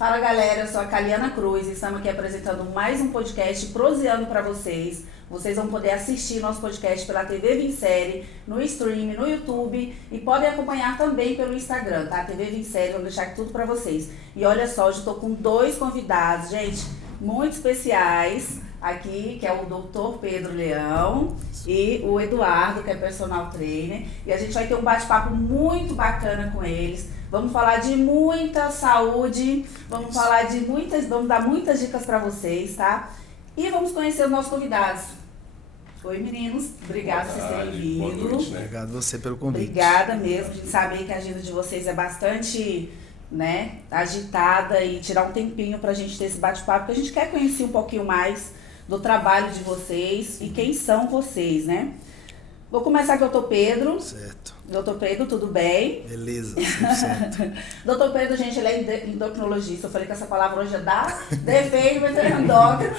Fala galera, eu sou a Caliana Cruz e estamos aqui apresentando mais um podcast Proseando para vocês. Vocês vão poder assistir nosso podcast pela TV Vincere, no stream, no YouTube e podem acompanhar também pelo Instagram, tá? TV Vincere, vou deixar tudo para vocês. E olha só, hoje estou com dois convidados, gente, muito especiais aqui, que é o Dr. Pedro Leão e o Eduardo, que é personal trainer. E a gente vai ter um bate-papo muito bacana com eles. Vamos falar de muita saúde, vamos dar muitas dicas para vocês, tá? E vamos conhecer os nossos convidados. Oi meninos, obrigada por vocês terem vindo. Noite, né? Obrigado você pelo convite. Obrigada mesmo, a gente sabe que a agenda de vocês é bastante, né, agitada e tirar um tempinho pra gente ter esse bate-papo, porque a gente quer conhecer um pouquinho mais do trabalho de vocês e quem são vocês, né? Vou começar com o Dr. Pedro. Certo. Dr. Pedro, tudo bem? Beleza, 100%. Dr. Pedro, gente, ele é endocrinologista. Eu falei que essa palavra hoje dá defeito, mas é endócrino.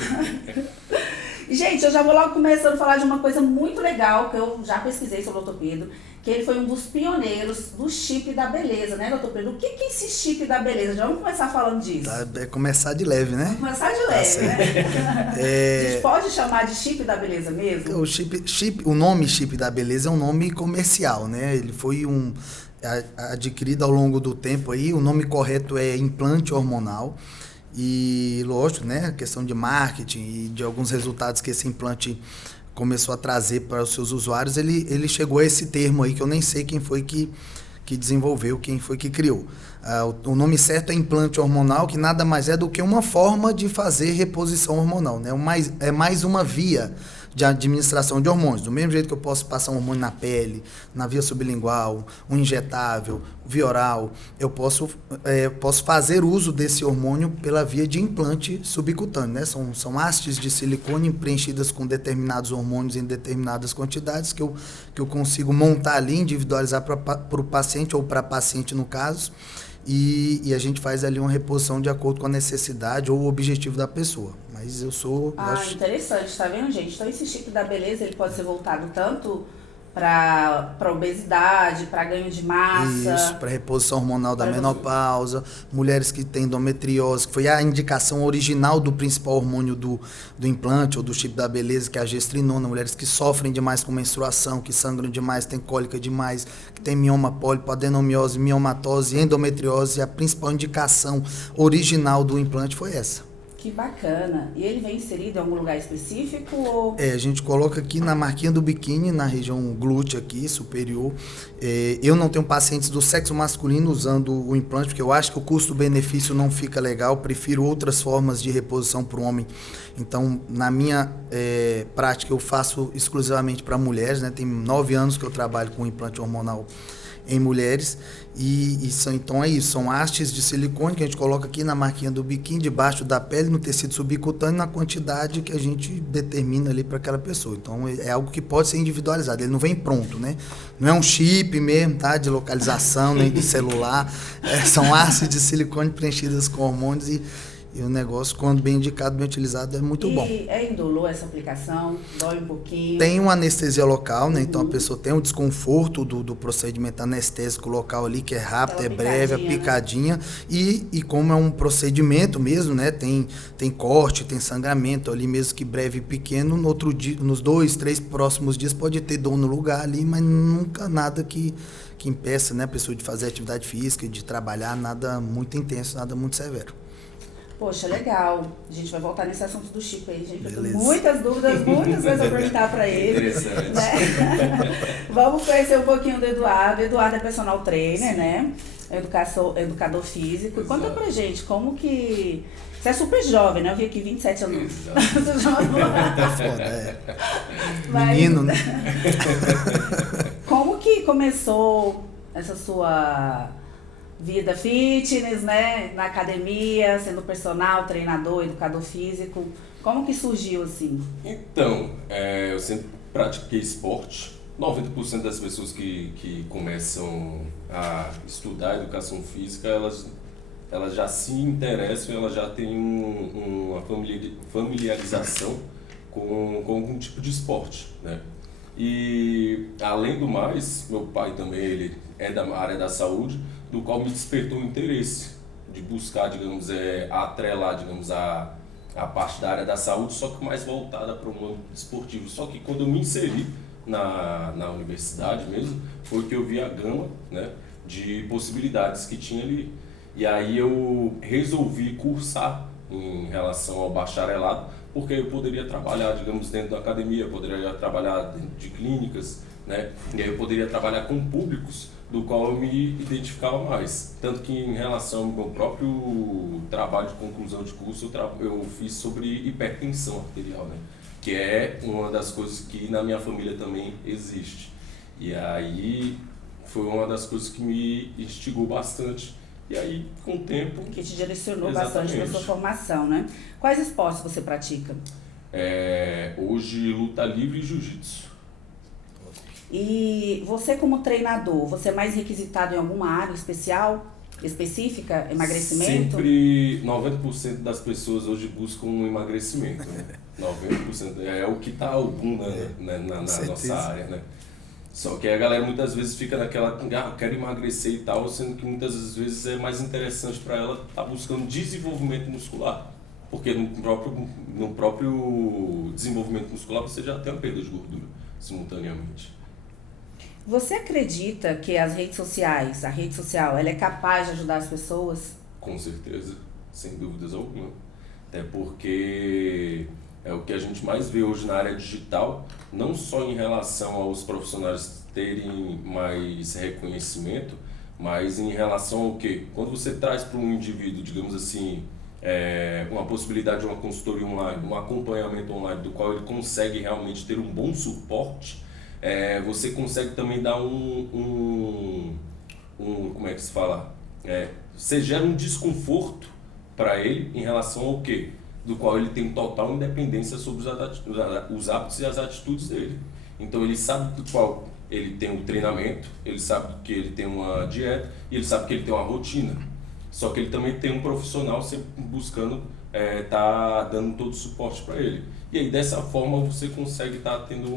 Gente, eu já vou logo começando a falar de uma coisa muito legal que eu já pesquisei sobre o Dr. Pedro, que ele foi um dos pioneiros do chip da beleza, né, Dr. Pedro? O que é esse chip da beleza? Já vamos começar falando disso. É começar de leve, né? Começar de leve, né? A gente pode chamar de chip da beleza mesmo? O nome chip da beleza é um nome comercial, né? Ele foi adquirido ao longo do tempo aí, o nome correto é implante hormonal. E lógico, né, a questão de marketing e de alguns resultados que esse implante começou a trazer para os seus usuários, ele chegou a esse termo aí que eu nem sei quem foi que desenvolveu, quem foi que criou. O nome certo é implante hormonal, que nada mais é do que uma forma de fazer reposição hormonal, né? É mais uma via de administração de hormônios. Do mesmo jeito que eu posso passar um hormônio na pele, na via sublingual, um injetável, via oral, eu posso fazer uso desse hormônio pela via de implante subcutâneo, né? São hastes de silicone preenchidas com determinados hormônios em determinadas quantidades que eu consigo montar ali, individualizar para o paciente ou para a paciente no caso, e a gente faz ali uma reposição de acordo com a necessidade ou o objetivo da pessoa. Mas eu sou... Interessante, tá vendo, gente? Então esse chip da beleza, ele pode ser voltado tanto para obesidade, para ganho de massa. Isso, para reposição hormonal da menopausa, mulheres que têm endometriose, que foi a indicação original do principal hormônio do implante ou do chip da beleza, que é a gestrinona, mulheres que sofrem demais com menstruação, que sangram demais, têm cólica demais, que tem mioma pólipo, adenomiose, miomatose, endometriose, a principal indicação original do implante foi essa. Que bacana. E ele vem inserido em algum lugar específico? Ou... A gente coloca aqui na marquinha do biquíni, na região glútea aqui, superior. Eu não tenho pacientes do sexo masculino usando o implante, porque eu acho que o custo-benefício não fica legal. Prefiro outras formas de reposição para o homem. Então, na minha prática, eu faço exclusivamente para mulheres, né? Tem 9 anos que eu trabalho com implante hormonal em mulheres então é isso, são hastes de silicone que a gente coloca aqui na marquinha do biquíni, debaixo da pele, no tecido subcutâneo, na quantidade que a gente determina ali para aquela pessoa. Então é algo que pode ser individualizado, ele não vem pronto, né? Não é um chip mesmo, tá? De localização, nem de celular, são hastes de silicone preenchidas com hormônios e o negócio, quando bem indicado, bem utilizado, é muito bom. E é indolor essa aplicação? Dói um pouquinho? Tem uma anestesia local, né? Então a pessoa tem um desconforto do procedimento anestésico local ali, que é rápido, é breve, a picadinha. Né? E como é um procedimento mesmo, né? Tem corte, tem sangramento ali, mesmo que breve e pequeno. No outro dia, nos 2, 3 próximos dias pode ter dor no lugar ali, mas nunca nada que impeça, né, a pessoa de fazer atividade física, de trabalhar, nada muito intenso, nada muito severo. Poxa, legal. A gente vai voltar nesse assunto do chip aí, gente. Eu tenho muitas dúvidas, muitas coisas a perguntar para ele. Interessante. Né? Vamos conhecer um pouquinho do Eduardo. O Eduardo é personal trainer, né? Educador físico. Exato. Conta pra gente como que... Você é super jovem, né? Eu vi aqui 27 anos. Tá foda, Mas... Menino, né? Como que começou essa sua... vida fitness, né? Na academia, sendo personal, treinador, educador físico. Como que surgiu assim? Então, eu sempre pratiquei esporte. 90% das pessoas que começam a estudar educação física, elas já se interessam, elas já têm uma familiarização com algum tipo de esporte, né? E, além do mais, meu pai também ele é da área da saúde, do qual me despertou o interesse de buscar, digamos, atrelar, digamos, a parte da área da saúde, só que mais voltada para o âmbito esportivo. Só que quando eu me inseri na universidade mesmo, foi que eu vi a gama, né, de possibilidades que tinha ali. E aí eu resolvi cursar em relação ao bacharelado, porque eu poderia trabalhar, digamos, dentro da academia, poderia trabalhar dentro de clínicas, né? E aí eu poderia trabalhar com públicos do qual eu me identificava mais. Tanto que em relação ao meu próprio trabalho de conclusão de curso, eu fiz sobre hipertensão arterial, né? Que é uma das coisas que na minha família também existe. E aí foi uma das coisas que me instigou bastante. E aí, com o tempo... Que te direcionou exatamente. Bastante para sua formação, né? Quais esportes você pratica? Hoje, luta livre e jiu-jitsu. E você como treinador, você é mais requisitado em alguma área específica, emagrecimento? Sempre 90% das pessoas hoje buscam um emagrecimento, né? 90% é o que está o boom na nossa área, né? Só que a galera muitas vezes fica naquela, eu quero emagrecer e tal, sendo que muitas vezes é mais interessante para ela estar buscando desenvolvimento muscular. Porque no próprio desenvolvimento muscular você já tem uma perda de gordura simultaneamente. Você acredita que a rede social, ela é capaz de ajudar as pessoas? Com certeza, sem dúvidas alguma. Até porque é o que a gente mais vê hoje na área digital, não só em relação aos profissionais terem mais reconhecimento, mas em relação ao quê? Quando você traz para um indivíduo, digamos assim, uma possibilidade de uma consultoria online, um acompanhamento online, do qual ele consegue realmente ter um bom suporte, você consegue também dar como é que se fala? Você gera um desconforto para ele em relação ao quê? Do qual ele tem total independência sobre os hábitos e as atitudes dele. Então ele sabe do qual ele tem um treinamento, ele sabe que ele tem uma dieta e ele sabe que ele tem uma rotina. Só que ele também tem um profissional sempre buscando tá dando todo o suporte para ele. E aí dessa forma você consegue estar tendo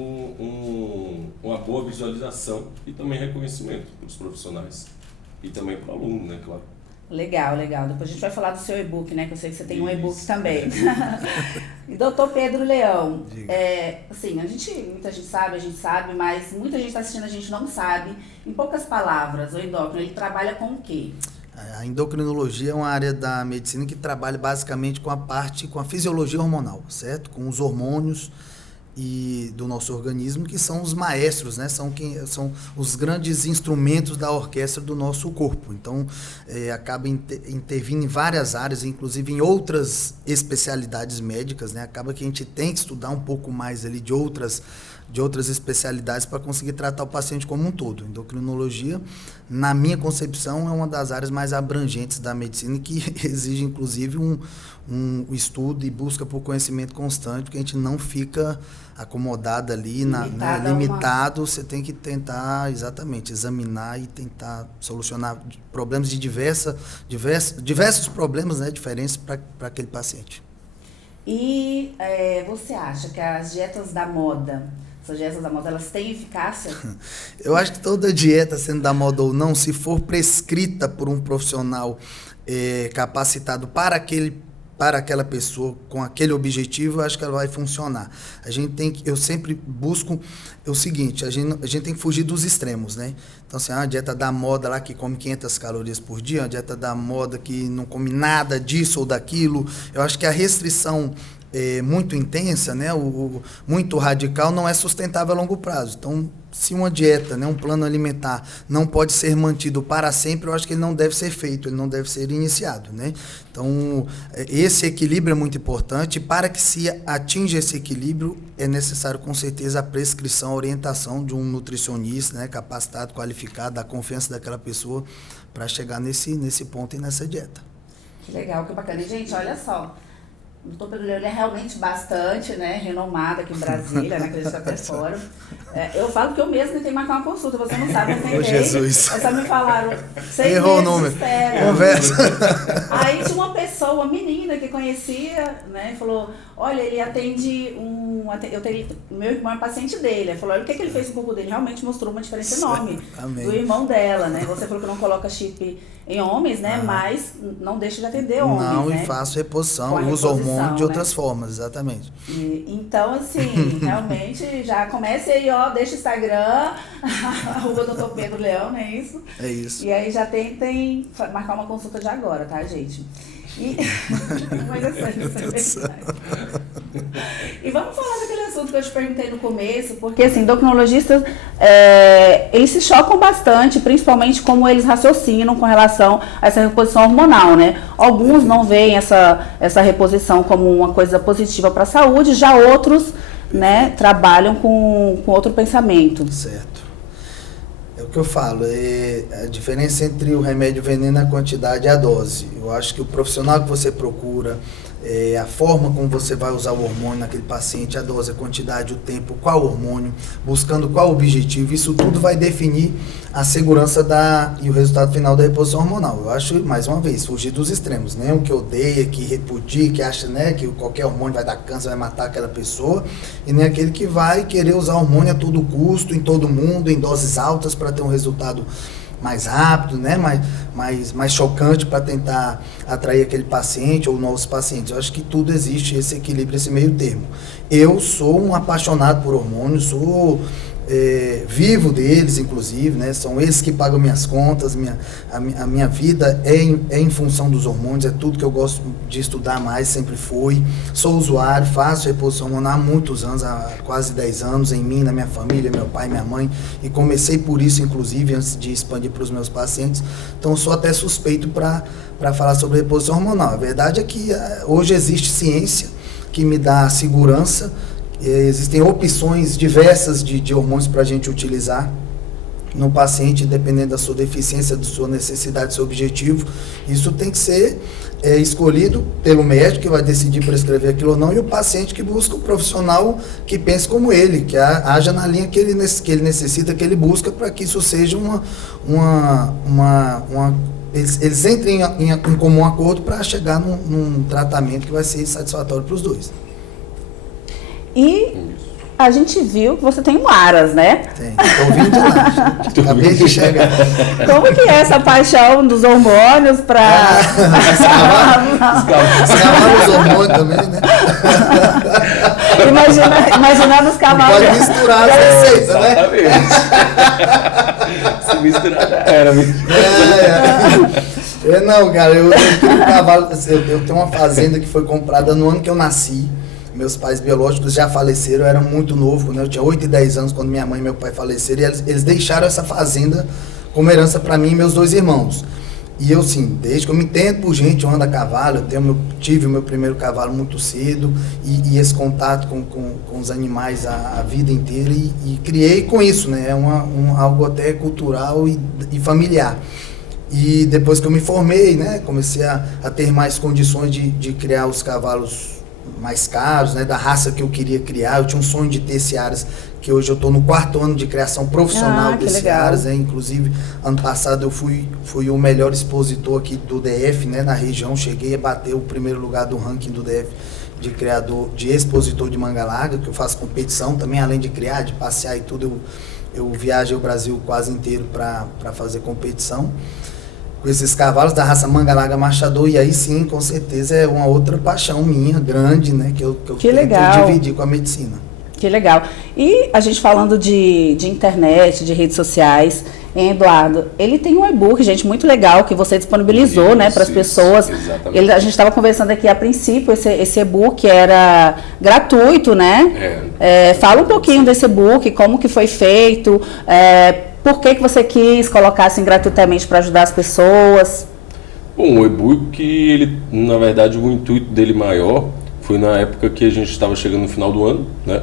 uma boa visualização e também reconhecimento para os profissionais. E também para o aluno, né, claro. Legal. Depois a gente vai falar do seu e-book, né? Que eu sei que você tem um e-book também. E doutor Pedro Leão, assim, muita gente sabe, mas muita gente está assistindo, a gente não sabe. Em poucas palavras, o endócrino, ele trabalha com o quê? A endocrinologia é uma área da medicina que trabalha basicamente com a fisiologia hormonal, certo? Com os hormônios do nosso organismo, que são os maestros, né? São os grandes instrumentos da orquestra do nosso corpo. Então, acaba intervindo em várias áreas, inclusive em outras especialidades médicas, né? Acaba que a gente tem que estudar um pouco mais ali de outras especialidades para conseguir tratar o paciente como um todo. Endocrinologia, na minha concepção, é uma das áreas mais abrangentes da medicina que exige, inclusive, um estudo e busca por conhecimento constante, porque a gente não fica acomodado ali, limitado. Você tem que tentar, exatamente, examinar e tentar solucionar problemas de diversos problemas, né, diferentes para aquele paciente. E você acha que as dietas da moda, elas têm eficácia? Eu acho que toda dieta, sendo da moda ou não, se for prescrita por um profissional capacitado para aquela pessoa, com aquele objetivo, eu acho que ela vai funcionar. Eu sempre busco o seguinte, a gente tem que fugir dos extremos, né? Então, assim, a dieta da moda lá que come 500 calorias por dia, a dieta da moda que não come nada disso ou daquilo, eu acho que a restrição muito intensa, né, muito radical, não é sustentável a longo prazo. Então, se uma dieta, né, um plano alimentar não pode ser mantido para sempre, eu acho que ele não deve ser feito, ele não deve ser iniciado, né? Então, esse equilíbrio é muito importante. Para que se atinja esse equilíbrio, é necessário, com certeza, a prescrição, a orientação de um nutricionista, né, capacitado, qualificado, da confiança daquela pessoa, para chegar nesse ponto e nessa dieta. Que legal, que bacana. E, gente, olha só, o doutor Pedro Leão, ele é realmente bastante, né, renomado aqui em Brasília, na Clínica até fora. Eu falo que eu mesmo tentei marcar uma consulta, você não sabe, eu tentei. Jesus. Aí só me falaram, 6 Errou meses o nome. espera. Conversa. Aí tinha uma pessoa, uma menina que conhecia, né, falou, olha, ele atende meu irmão é paciente dele. Ele falou, olha, o que ele fez com o corpo dele? Realmente mostrou uma diferença enorme do irmão dela, né? Você falou que não coloca chip em homens, né? Mas não deixa de atender homens, não, né? e faço reposição, Com a uso hormônio de né? outras formas, exatamente. Então, assim, realmente, já comece aí, ó, deixa o Instagram, arroba Dr. Pedro Leão, não é isso? É isso. E aí já tentem marcar uma consulta de agora, tá, gente? Mas é sério, isso é verdade. E vamos falar daquele assunto que eu te perguntei no começo, porque assim, endocrinologistas, eles se chocam bastante, principalmente como eles raciocinam com relação a essa reposição hormonal, né? Alguns não veem essa reposição como uma coisa positiva para a saúde, já outros, né, trabalham com outro pensamento. Certo. É o que eu falo, a diferença entre o remédio veneno, a quantidade e a dose. Eu acho que o profissional que você procura, a forma como você vai usar o hormônio naquele paciente, a dose, a quantidade, o tempo, qual hormônio, buscando qual objetivo, isso tudo vai definir a segurança e o resultado final da reposição hormonal. Eu acho, mais uma vez, fugir dos extremos, né? O que odeia, que repudia, que acha, né, que qualquer hormônio vai dar câncer, vai matar aquela pessoa, e nem aquele que vai querer usar hormônio a todo custo, em todo mundo, em doses altas, para ter um resultado mais rápido, né? mais chocante, para tentar atrair aquele paciente ou novos pacientes. Eu acho que tudo existe, esse equilíbrio, esse meio termo. Eu sou um apaixonado por hormônios, vivo deles, inclusive, né? São eles que pagam minhas contas, a minha vida é em função dos hormônios, é tudo que eu gosto de estudar mais, sempre fui. Sou usuário, faço reposição hormonal há muitos anos, há quase 10 anos, em mim, na minha família, meu pai, minha mãe, e comecei por isso, inclusive, antes de expandir para os meus pacientes. Então, sou até suspeito para falar sobre reposição hormonal. A verdade é que hoje existe ciência que me dá segurança. Existem opções diversas de hormônios para a gente utilizar no paciente, dependendo da sua deficiência, da sua necessidade, do seu objetivo. Isso tem que ser escolhido pelo médico, que vai decidir prescrever aquilo ou não, e o paciente que busca o profissional que pense como ele, que haja na linha que ele necessita, que ele busca, para que isso seja eles entrem em comum acordo para chegar num tratamento que vai ser satisfatório para os dois. E a gente viu que você tem um Aras, né? Tem, estou vindo de lá. Acabei de chegar. Como que é essa paixão dos hormônios para... Escavar os hormônios também, né? Imaginando os cavalos... Pode misturar as receitas, né? Se misturar já era. Não, cara, eu tenho um cavalo, eu tenho uma fazenda que foi comprada no ano que eu nasci. Meus pais biológicos já faleceram, eu era muito novo, né? Eu tinha 8 e 10 anos quando minha mãe e meu pai faleceram, e eles deixaram essa fazenda como herança para mim e meus 2 irmãos. E eu, sim, desde que eu me entendo por gente, eu ando a cavalo, tive o meu primeiro cavalo muito cedo, e esse contato com os animais a vida inteira, e criei com isso, né? É algo até cultural e familiar. E depois que eu me formei, né, comecei a ter mais condições de criar os cavalos mais caros, né, da raça que eu queria criar. Eu tinha um sonho de ter esse Aras, que hoje eu estou no 4º ano de criação profissional desse Aras, né? Inclusive, ano passado eu fui o melhor expositor aqui do DF, né, na região. Cheguei a bater o primeiro lugar do ranking do DF de expositor de manga larga, que eu faço competição também, além de criar, de passear e tudo. Eu viajei o Brasil quase inteiro para fazer competição com esses cavalos da raça manga larga machador, e aí sim, com certeza, é uma outra paixão minha, grande, né, que eu tento dividir com a medicina. Que legal. E a gente falando de internet, de redes sociais, Eduardo, ele tem um e-book, gente, muito legal, que você disponibilizou, isso, né, para as pessoas. Exatamente. A gente estava conversando aqui, a princípio, esse e-book era gratuito, né? Fala um pouquinho desse e-book, como que foi feito, por que você quis colocar assim gratuitamente para ajudar as pessoas? Bom, o e-book, ele, na verdade, o intuito dele maior foi na época que a gente estava chegando no final do ano, né?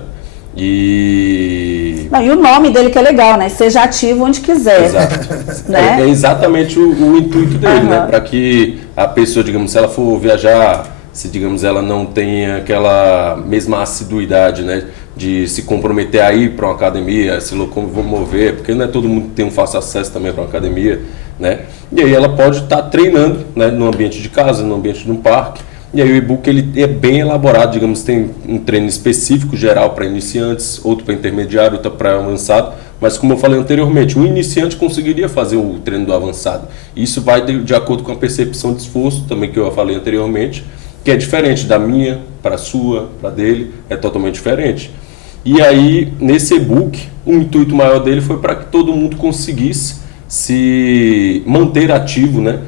E o nome dele que é legal, né? Seja ativo onde quiser. Exato. Né? É exatamente o intuito dele, né? Para que a pessoa, digamos, se ela for viajar, se, digamos, ela não tenha aquela mesma assiduidade, né, de se comprometer a ir para uma academia, se locomover, porque não é todo mundo que tem um fácil acesso também para uma academia, né? E aí ela pode estar treinando, né, no ambiente de casa, no ambiente de um parque. E aí o e-book ele é bem elaborado, digamos, tem um treino específico geral para iniciantes, outro para intermediário, outro para avançado, Mas como eu falei anteriormente, o iniciante conseguiria fazer o treino do avançado. Isso vai de acordo com a percepção de esforço, também que eu falei anteriormente, que é diferente da minha para a sua, para dele, é totalmente diferente. E aí, nesse e-book, o intuito maior dele foi para que todo mundo conseguisse se manter ativo, né?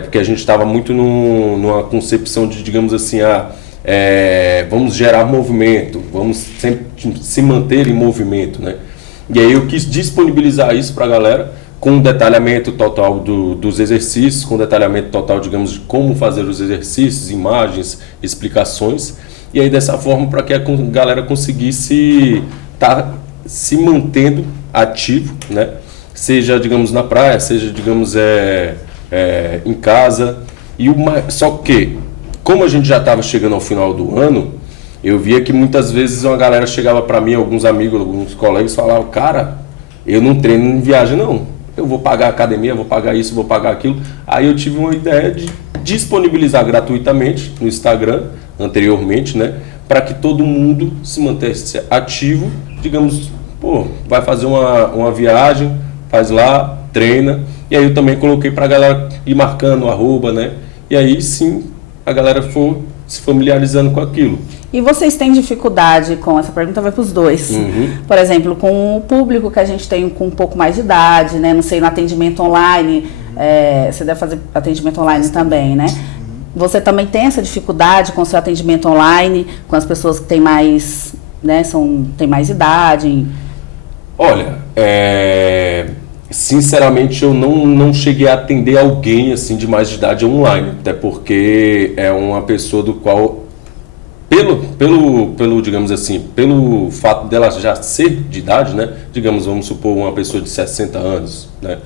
Porque a gente estava muito numa concepção de, digamos assim, vamos gerar movimento, vamos sempre se manter em movimento, né? E aí eu quis disponibilizar isso para a galera, com detalhamento total dos exercícios, com detalhamento total, digamos, de como fazer os exercícios, imagens, explicações, e aí dessa forma para que a galera conseguisse estar se mantendo ativo, né? Seja, digamos, na praia, seja, digamos, em casa. Só que, como a gente já estava chegando ao final do ano, eu via que muitas vezes uma galera chegava para mim, alguns amigos, alguns colegas, falavam, cara, eu não treino em viagem não, eu vou pagar a academia, vou pagar isso, vou pagar aquilo. Aí eu tive uma ideia de disponibilizar gratuitamente no Instagram, anteriormente, né, para que todo mundo se mantesse ativo, digamos, vai fazer uma viagem, faz lá, treina, e aí eu também coloquei para a galera ir marcando o @, né, e aí sim a galera for se familiarizando com aquilo. E vocês têm dificuldade com, essa pergunta vai para os dois, por exemplo, com o público que a gente tem com um pouco mais de idade, né, não sei, no atendimento online, você deve fazer atendimento online também, né? Você também tem essa dificuldade com o seu atendimento online, com as pessoas que têm mais, né, têm mais idade? Olha, sinceramente eu não cheguei a atender alguém assim de mais de idade online, até porque é uma pessoa do qual, digamos assim, pelo fato dela já ser de idade, né, digamos, vamos supor uma pessoa de 60 anos, né,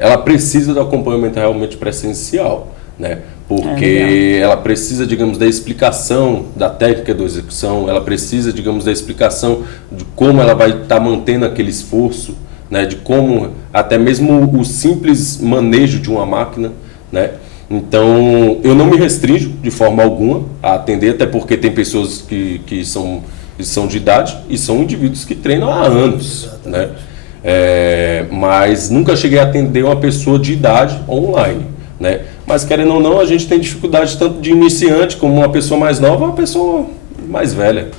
ela precisa do acompanhamento realmente presencial, né, porque ela precisa, digamos, da explicação da técnica da execução, ela precisa, digamos, da explicação de como ela vai estar mantendo aquele esforço, né, de como até mesmo o simples manejo de uma máquina, né. Então eu não me restringo de forma alguma a atender, até porque tem pessoas que são de idade e são indivíduos que treinam há anos, né. Mas nunca cheguei a atender uma pessoa de idade online, né. Mas querendo ou não, a gente tem dificuldade tanto de iniciante como uma pessoa mais nova, uma pessoa mais velha.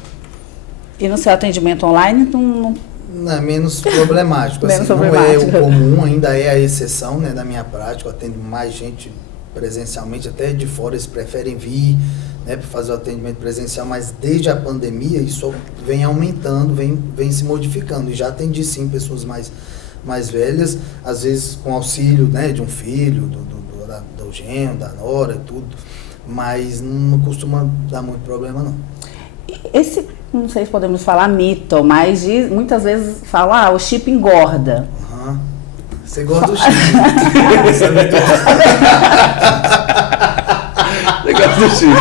E no seu atendimento online não é menos problemático, menos assim, problemático. Não é o comum, ainda é a exceção, né, da minha prática. Eu atendo mais gente presencialmente, até de fora eles preferem vir, né, para fazer o atendimento presencial, mas desde a pandemia isso vem aumentando, vem se modificando, e já atendi sim pessoas mais velhas, às vezes com auxílio, né, de um filho, do genro, da nora e tudo, mas não costuma dar muito problema não. Esse, não sei se podemos falar mito, mas muitas vezes fala, o chip engorda. Você gosta do chip. Você gosta do chip.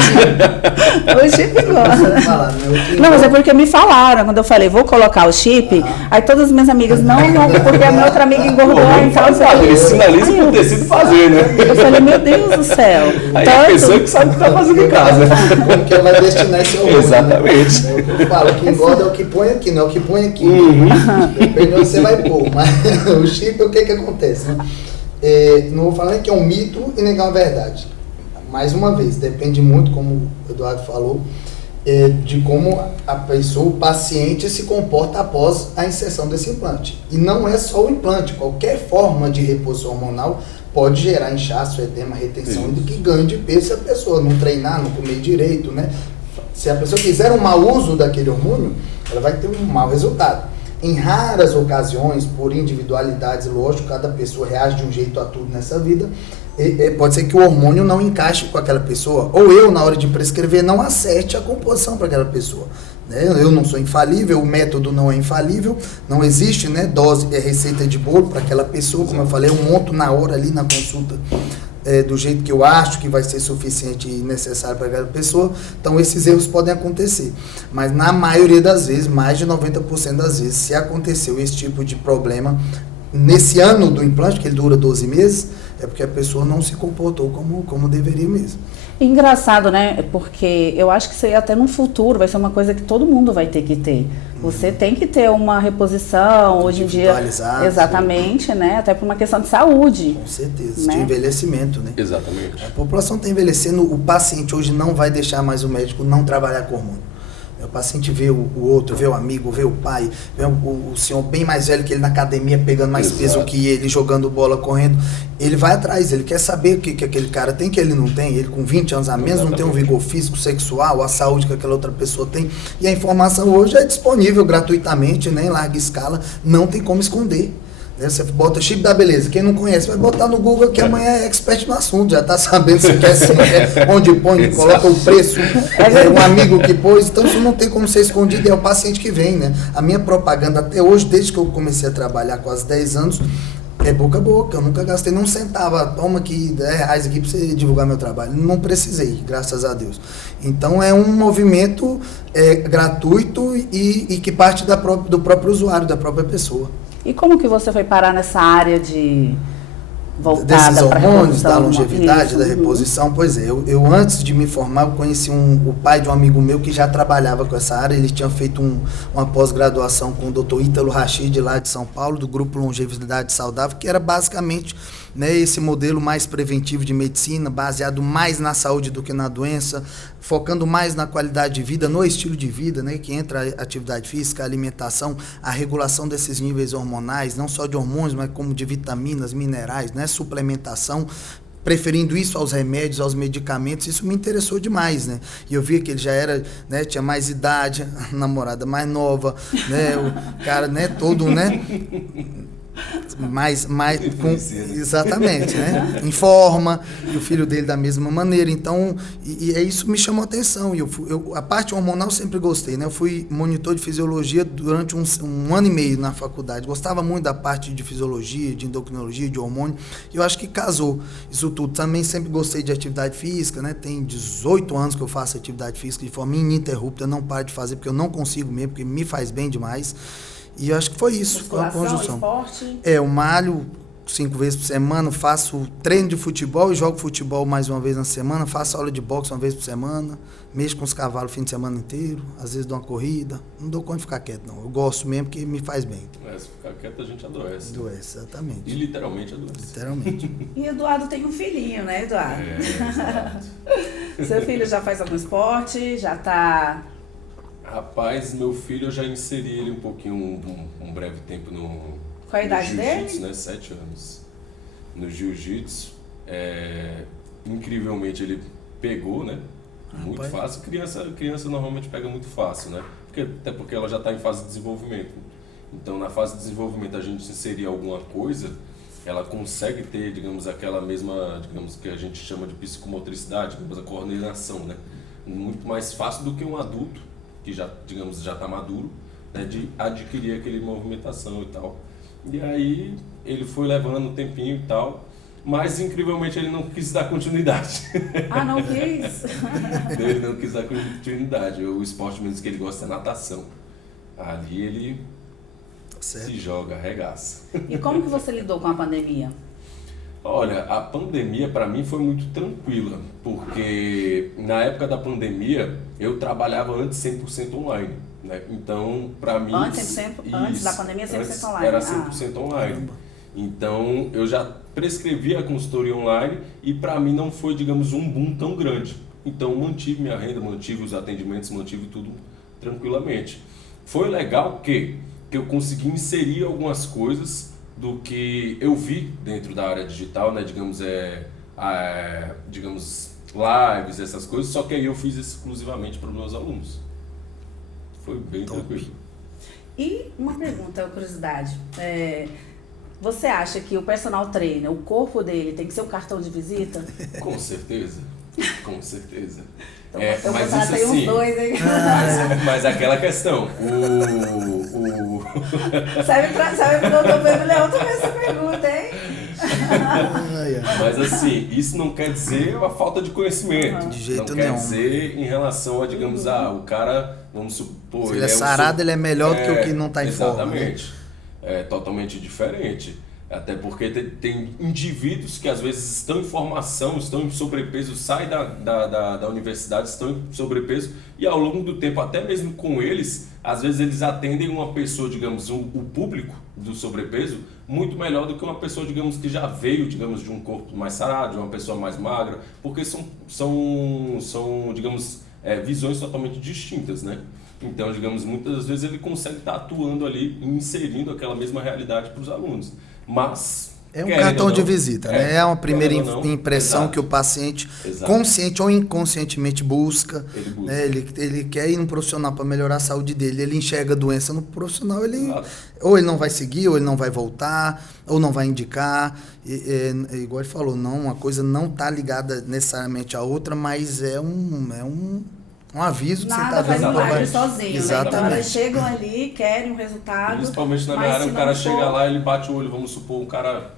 O chip engorda. Não, mas é porque me falaram, quando eu falei, vou colocar o chip, aí todas as minhas amigas, não, porque a minha outra amiga engordou, então ele sinaliza por decide fazer, né? Eu falei, meu Deus do céu. Aí a pessoa que sabe o que está fazendo em casa. Como que ela vai destinar esse hormônio. Exatamente. Né? Eu falo, que engorda é o que põe aqui, não é o que põe aqui. Depende de onde você vai pôr. Mas o chip, o que acontece, né? Não vou falar que é um mito e negar uma verdade. Mais uma vez, depende muito, como o Eduardo falou, de como a pessoa, o paciente, se comporta após a inserção desse implante. E não é só o implante, qualquer forma de repouso hormonal pode gerar inchaço, edema, retenção, do que ganho de peso se a pessoa não treinar, não comer direito, né? Se a pessoa fizer um mau uso daquele hormônio, ela vai ter um mau resultado. Em raras ocasiões, por individualidades, lógico, cada pessoa reage de um jeito a tudo nessa vida, pode ser que o hormônio não encaixe com aquela pessoa, ou eu, na hora de prescrever, não acerte a composição para aquela pessoa. Né? Eu não sou infalível, o método não é infalível, não existe, né, dose, receita de bolo para aquela pessoa, como eu falei, eu monto na hora ali na consulta, do jeito que eu acho que vai ser suficiente e necessário para aquela pessoa. Então esses erros podem acontecer, mas na maioria das vezes, mais de 90% das vezes, se aconteceu esse tipo de problema nesse ano do implante, que ele dura 12 meses, é porque a pessoa não se comportou como deveria mesmo. Engraçado, né? Porque eu acho que isso aí até no futuro vai ser uma coisa que todo mundo vai ter que ter. Você tem que ter uma reposição, hoje em dia. Exatamente, né? Até por uma questão de saúde. Com certeza, né? de envelhecimento, né? Exatamente. A população está envelhecendo, o paciente hoje não vai deixar mais o médico não trabalhar com hormônio. O paciente vê o outro, vê o amigo, vê o pai, vê o senhor bem mais velho que ele na academia, pegando mais peso que ele, jogando bola, correndo. Ele vai atrás, ele quer saber o que aquele cara tem que ele não tem. Ele com 20 anos a menos não tem um vigor físico, sexual, a saúde que aquela outra pessoa tem. E a informação hoje é disponível gratuitamente, né, em larga escala, não tem como esconder. Você bota chip da beleza, quem não conhece vai botar no Google que amanhã é expert no assunto, já está sabendo se quer, se não quer, onde põe, coloca o preço, um amigo que pôs, então isso não tem como ser escondido, é o paciente que vem, né? A minha propaganda até hoje, desde que eu comecei a trabalhar há quase 10 anos, é boca a boca, eu nunca gastei, não centava, toma aqui R$10 aqui para você divulgar meu trabalho, não precisei, graças a Deus. Então é um movimento gratuito e que parte do próprio usuário, da própria pessoa. E como que você foi parar nessa área de voltada desses hormônios, da longevidade, isso, da reposição? Pois é, eu antes de me formar, eu conheci o pai de um amigo meu que já trabalhava com essa área, ele tinha feito uma pós-graduação com o Dr. Ítalo Rachid, lá de São Paulo, do Grupo Longevidade Saudável, que era basicamente, né, esse modelo mais preventivo de medicina, baseado mais na saúde do que na doença, focando mais na qualidade de vida, no estilo de vida, né, que entra a atividade física, a alimentação, a regulação desses níveis hormonais, não só de hormônios, mas como de vitaminas, minerais, né, suplementação, preferindo isso aos remédios, aos medicamentos. Isso me interessou demais, né? E eu via que ele já era, né, tinha mais idade, a namorada mais nova, né, o cara, né, todo, né, mais exatamente, né? Em forma, e o filho dele da mesma maneira. Então, e isso me chamou a atenção. A parte hormonal eu sempre gostei, né? Eu fui monitor de fisiologia durante um ano e meio na faculdade. Gostava muito da parte de fisiologia, de endocrinologia, de hormônio. E eu acho que casou isso tudo. Também sempre gostei de atividade física, né? Tem 18 anos que eu faço atividade física de forma ininterrupta. Eu não paro de fazer porque eu não consigo mesmo, porque me faz bem demais. E eu acho que foi isso, foi uma conjunção. Esporte. Eu malho 5 vezes por semana, faço treino de futebol e jogo futebol mais uma vez na semana, faço aula de boxe uma vez por semana, mexo com os cavalos o fim de semana inteiro, às vezes dou uma corrida, não dou conta de ficar quieto não, eu gosto mesmo porque me faz bem. Se ficar quieto a gente adoece. Adoece, exatamente. E literalmente adoece. Literalmente. E Eduardo tem um filhinho, né, Eduardo? Exato. Seu filho já faz algum esporte, já está... Rapaz, meu filho, eu já inseri ele um pouquinho, um breve tempo no Qual a idade jiu-jitsu, dele? né? 7 anos. No jiu-jitsu, incrivelmente ele pegou, né? Muito fácil. Criança normalmente pega muito fácil, né? Até porque ela já está em fase de desenvolvimento. Então, na fase de desenvolvimento, a gente inserir alguma coisa, ela consegue ter, digamos, aquela mesma, digamos, que a gente chama de psicomotricidade, digamos, a coordenação, né? Muito mais fácil do que um adulto, que já, digamos, já está maduro, né, de adquirir aquele movimentação e tal. E aí ele foi levando um tempinho e tal, mas incrivelmente ele não quis dar continuidade. Ah, não quis? Ele não quis dar continuidade. O esporte mesmo que ele gosta é natação. Ali ele se joga, arregaça. E como que você lidou com a pandemia? Olha, a pandemia para mim foi muito tranquila, porque na época da pandemia eu trabalhava antes 100% online, né? Então, para mim... Antes da pandemia, 100% online? Era 100% online. Então, eu já prescrevi a consultoria online e para mim não foi, digamos, um boom tão grande. Então, mantive minha renda, mantive os atendimentos, mantive tudo tranquilamente. Foi legal que eu consegui inserir algumas coisas do que eu vi dentro da área digital, né? Digamos, lives, essas coisas, só que aí eu fiz exclusivamente para os meus alunos. Foi bem tranquilo. E uma pergunta, curiosidade. Você acha que o personal trainer, o corpo dele tem que ser o cartão de visita? Com certeza, com certeza. Então, mas isso assim, uns dois, hein? Mas aquela questão, Sabe que eu tô vendo o Leão também essa pergunta, hein? Mas assim, isso não quer dizer a falta de conhecimento. De jeito nenhum. Não quer dizer em relação a, digamos, o cara, vamos supor... Se ele é sarado, ele é melhor do que o que não está em forma. Exatamente. É totalmente diferente. Até porque tem indivíduos que às vezes estão em formação, estão em sobrepeso, saem da universidade, estão em sobrepeso e ao longo do tempo, até mesmo com eles, às vezes eles atendem uma pessoa, digamos, o público do sobrepeso muito melhor do que uma pessoa, digamos, que já veio, digamos, de um corpo mais sarado, de uma pessoa mais magra, porque são digamos, visões totalmente distintas, né? Então, digamos, muitas vezes ele consegue estar atuando ali, inserindo aquela mesma realidade para os alunos. Mas é um cartão de visita, né? É uma primeira impressão que o paciente, consciente ou inconscientemente, busca. Ele quer ir num profissional para melhorar a saúde dele. Ele enxerga a doença no profissional, ou ele não vai seguir, ou ele não vai voltar, ou não vai indicar. Igual ele falou, uma coisa não está ligada necessariamente à outra, mas é um aviso que nada você está vendo. Nada faz milagre sozinho, exatamente. Né? Então elas chegam ali, querem um resultado. Principalmente na minha área, o cara chega lá, ele bate o olho, vamos supor, um cara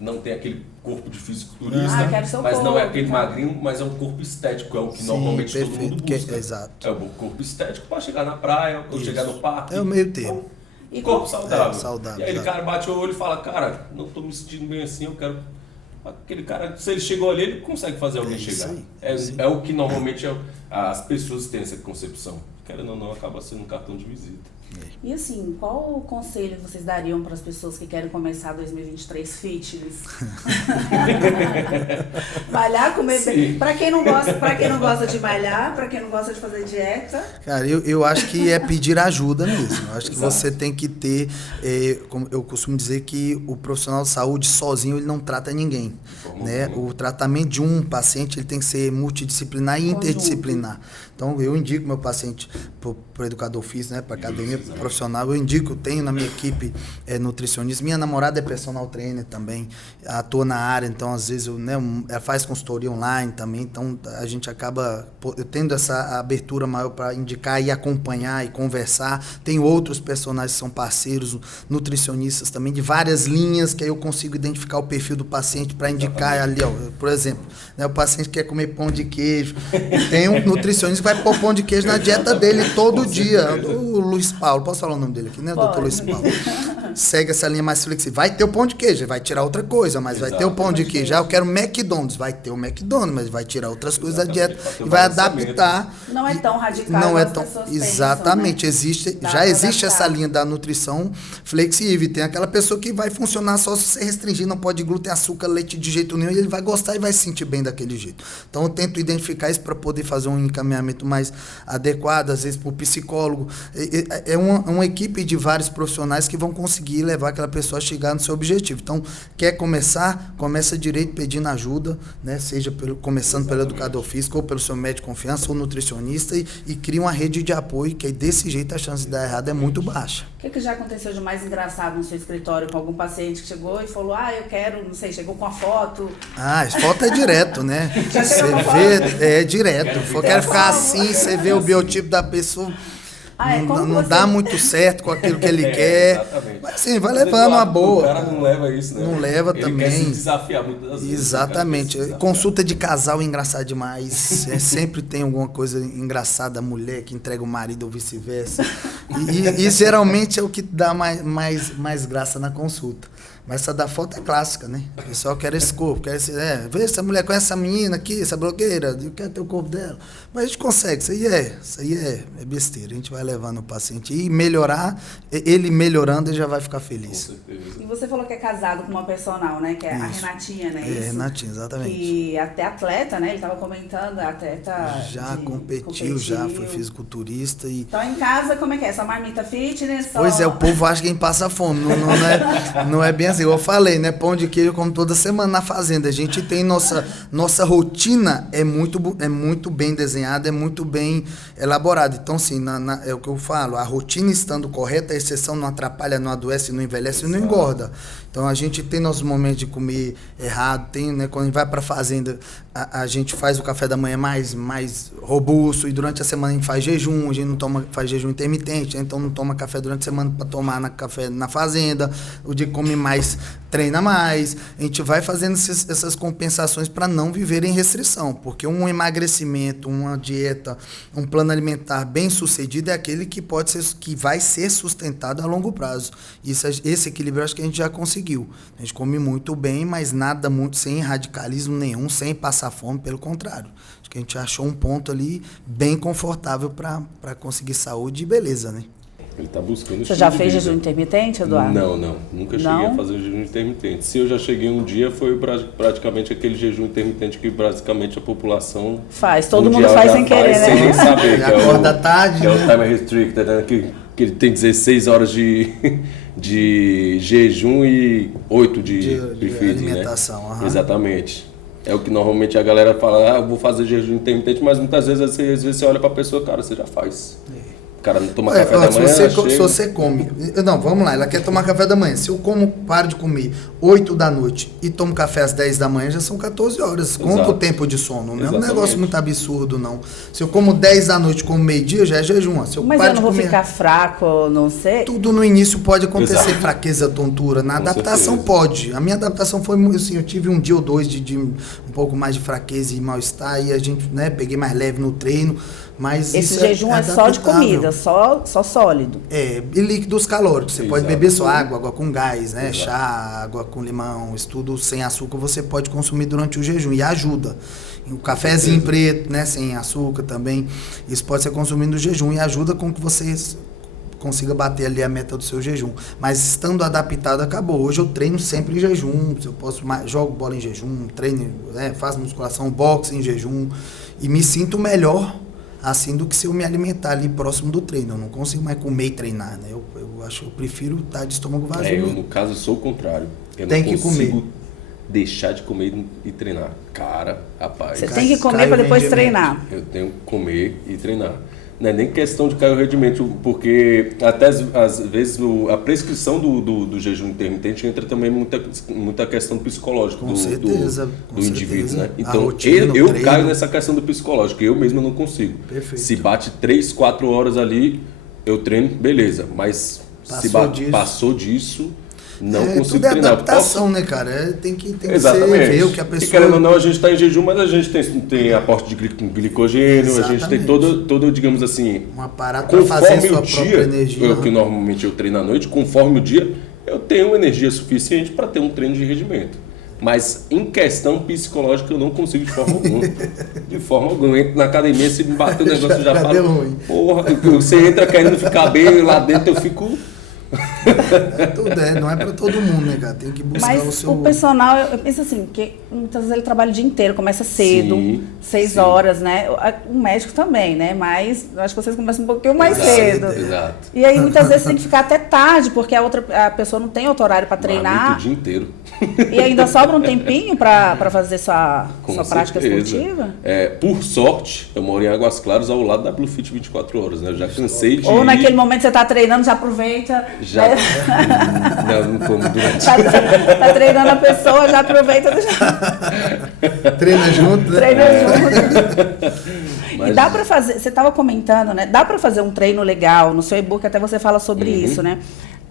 não tem aquele corpo de fisiculturista, mas não é aquele magrinho, mas é um corpo estético, é o que normalmente todo mundo busca. Exato. É o corpo estético para chegar na praia, ou chegar no parque. É o meio termo. E corpo saudável. Saudável. E aí o cara bate o olho e fala, cara, não estou me sentindo bem assim, eu quero... Aquele cara, se ele chegou ali, ele consegue fazer alguém chegar. É o que normalmente as pessoas têm essa concepção. Querendo ou não, acaba sendo um cartão de visita. E assim, qual conselho vocês dariam para as pessoas que querem começar 2023 fitness? Malhar, comer bem. Para quem não gosta de malhar, para quem não gosta de fazer dieta. Cara, eu acho que é pedir ajuda mesmo. Eu acho que você tem que ter, como eu costumo dizer, que o profissional de saúde sozinho ele não trata ninguém. Né? O tratamento de um paciente ele tem que ser multidisciplinar e interdisciplinar. Então, eu indico meu paciente para o educador físico, né, para a academia profissional. Eu indico, eu tenho na minha equipe nutricionista. Minha namorada é personal trainer também, atua na área, então, às vezes, ela faz consultoria online também. Então, a gente acaba tendo essa abertura maior para indicar e acompanhar e conversar. Tem outros personagens que são parceiros, nutricionistas também, de várias linhas, que aí eu consigo identificar o perfil do paciente para indicar ali, ó, por exemplo, né, o paciente quer comer pão de queijo. Tem um nutricionista vai pôr pão de queijo na dieta dele todo dia. O Luiz Paulo, posso falar o nome dele aqui, né? Doutor Luiz Paulo. Segue essa linha mais flexível. Vai ter o pão de queijo, vai tirar outra coisa, mas vai ter o pão de queijo. Eu quero McDonald's, vai ter o McDonald's, mas vai tirar outras coisas da dieta e vai adaptar. Não é tão radical. Não é tão. Exatamente. Pensam, né? Já existe essa linha da nutrição flexível. Tem aquela pessoa que vai funcionar só se você restringir, não pode glúten, açúcar, leite de jeito nenhum, e ele vai gostar e vai se sentir bem daquele jeito. Então eu tento identificar isso para poder fazer um encaminhamento mais adequado, às vezes para o psicólogo. É uma equipe de vários profissionais que vão conseguir levar aquela pessoa a chegar no seu objetivo. Então, quer começar? Começa direito pedindo ajuda, né? Seja começando pelo educador físico, ou pelo seu médico de confiança, ou nutricionista, e cria uma rede de apoio, que aí desse jeito a chance de dar errado é muito baixa. O que já aconteceu de mais engraçado no seu escritório com algum paciente que chegou e falou, eu quero, não sei, chegou com a foto? As fotos é direto, né? Você vê, direto. Quero ficar assim, você vê o biotipo da pessoa. Não dá muito certo com aquilo que ele quer. Exatamente. Mas assim, vai levando uma boa. O cara não leva isso, né? Não leva ele também. Quer se desafiar muitas vezes. Exatamente. Consulta de casal é engraçado demais. Sempre tem alguma coisa engraçada, a mulher que entrega o marido ou vice-versa. E geralmente é o que dá mais graça na consulta. Mas essa da foto é clássica, né? O pessoal quer esse corpo, quer esse... vê essa mulher conhece essa menina aqui, essa blogueira, eu quero ter o corpo dela. Mas a gente consegue, isso aí é besteira. A gente vai levando o paciente e melhorar, ele melhorando, ele já vai ficar feliz. Com certeza. E você falou que é casado com uma personal, né? Que é a Renatinha, né? É, Renatinha, exatamente. Que até atleta, né? Ele estava comentando, atleta... Já competiu, já foi fisiculturista. Então, em casa, como é que é? Só marmita fitness? Pois é, o povo acha que quem passa fome. Não é bem assim. Eu falei, né? Pão de queijo como toda semana na fazenda. A gente tem nossa rotina é muito bem desenhada, é muito bem elaborada. Então, assim, é o que eu falo, a rotina estando correta, a exceção não atrapalha, não adoece, não envelhece e não engorda. Então, a gente tem nossos momentos de comer errado, tem, né? Quando a gente vai para a fazenda, a gente faz o café da manhã mais robusto, e durante a semana a gente faz jejum, a gente não faz jejum intermitente, né? Então não toma café durante a semana para tomar café na fazenda, o dia que come mais, treina mais. A gente vai fazendo essas compensações para não viver em restrição, porque um emagrecimento, uma dieta, um plano alimentar bem sucedido é aquele que vai ser sustentado a longo prazo. Esse equilíbrio acho que a gente já conseguiu. A gente come muito bem, mas nada muito sem radicalismo nenhum, sem passar fome, pelo contrário. Acho que a gente achou um ponto ali bem confortável para conseguir saúde e beleza, né? Ele está buscando. Você já fez jejum intermitente, Eduardo? Não. Nunca cheguei a fazer jejum intermitente. Se eu já cheguei um dia, foi praticamente aquele jejum intermitente que basicamente a população faz. Todo mundo faz sem querer, né? Sem nem saber. Ele acorda tarde, que é o time restricted, né? Que ele tem 16 horas de jejum e 8 de alimentação. Né? Exatamente. É o que normalmente a galera fala, eu vou fazer jejum intermitente, mas muitas vezes às vezes você olha pra pessoa, cara, você já faz. O cara não toma café da manhã, se você come... Não, vamos lá, ela quer tomar café da manhã. Se eu paro de comer 8 da noite e tomo café às 10 da manhã, já são 14 horas. Conta o tempo de sono. Não é um negócio muito absurdo, não. Se eu como 10 da noite, como meio-dia, já é jejum. Mas eu não vou ficar fraco, não sei? Tudo no início pode acontecer, fraqueza, tontura. Na adaptação pode. A minha adaptação foi assim, eu tive um dia ou dois de um pouco mais de fraqueza e mal-estar, e a gente, né, peguei mais leve no treino. Mas esse jejum é só de comida, só sólido. E líquidos calóricos. Você pode beber só água com gás, né? Chá, água com limão, isso tudo sem açúcar você pode consumir durante o jejum e ajuda. E o cafezinho preto, né? Sem açúcar também. Isso pode ser consumido no jejum e ajuda com que você consiga bater ali a meta do seu jejum. Mas estando adaptado, acabou. Hoje eu treino sempre em jejum. Eu jogo bola em jejum, treino, né? Faço musculação, boxe em jejum e me sinto melhor assim do que se eu me alimentar ali próximo do treino. Eu não consigo mais comer e treinar, né? Eu prefiro estar de estômago vazio. Eu, no caso, sou o contrário. Eu tem não que consigo comer. Deixar de comer e treinar. Cara, rapaz. Você tem que comer para depois treinar. Eu tenho que comer e treinar. Não é nem questão de cair o rendimento, porque até às vezes a prescrição do jejum intermitente entra também muita questão psicológica do indivíduo, né? Então eu caio nessa questão do psicológico, eu mesmo não consigo. Perfeito. Se bate 3, 4 horas ali, eu treino, beleza, mas passou disso, não consigo tudo é treinar. adaptação, né, cara? Tem que ver o que a pessoa... E querendo ou não, a gente está em jejum, mas a gente tem aporte de glicogênio, exatamente. A gente tem todo, digamos assim... Um aparato para fazer a sua própria energia. Que normalmente eu treino à noite, conforme o dia, eu tenho energia suficiente para ter um treino de rendimento. Mas em questão psicológica eu não consigo de forma alguma. De forma alguma. Eu entro na academia, se me bater o negócio, eu já falo... Porra, você entra querendo ficar bem, lá dentro eu fico... Não é pra todo mundo, né, cara? Tem que buscar o seu... Mas o personal, eu penso assim, que muitas vezes ele trabalha o dia inteiro, começa cedo, 6 horas, né? O médico também, né? Mas eu acho que vocês começam um pouquinho mais cedo. Exato. E aí muitas vezes tem que ficar até tarde, porque a pessoa não tem outro horário para treinar. O dia inteiro. E ainda sobra um tempinho para fazer sua prática esportiva? Por sorte, eu moro em Águas Claras, ao lado da Blue Fit 24 horas, né? Eu já cansei de Ou naquele momento você tá treinando, já aproveita. Já. Não como durante. Tá treinando a pessoa, já aproveita. Treina junto, né? Treina junto. E dá para fazer, você estava comentando, né? Dá para fazer um treino legal. No seu e-book até você fala sobre isso, né?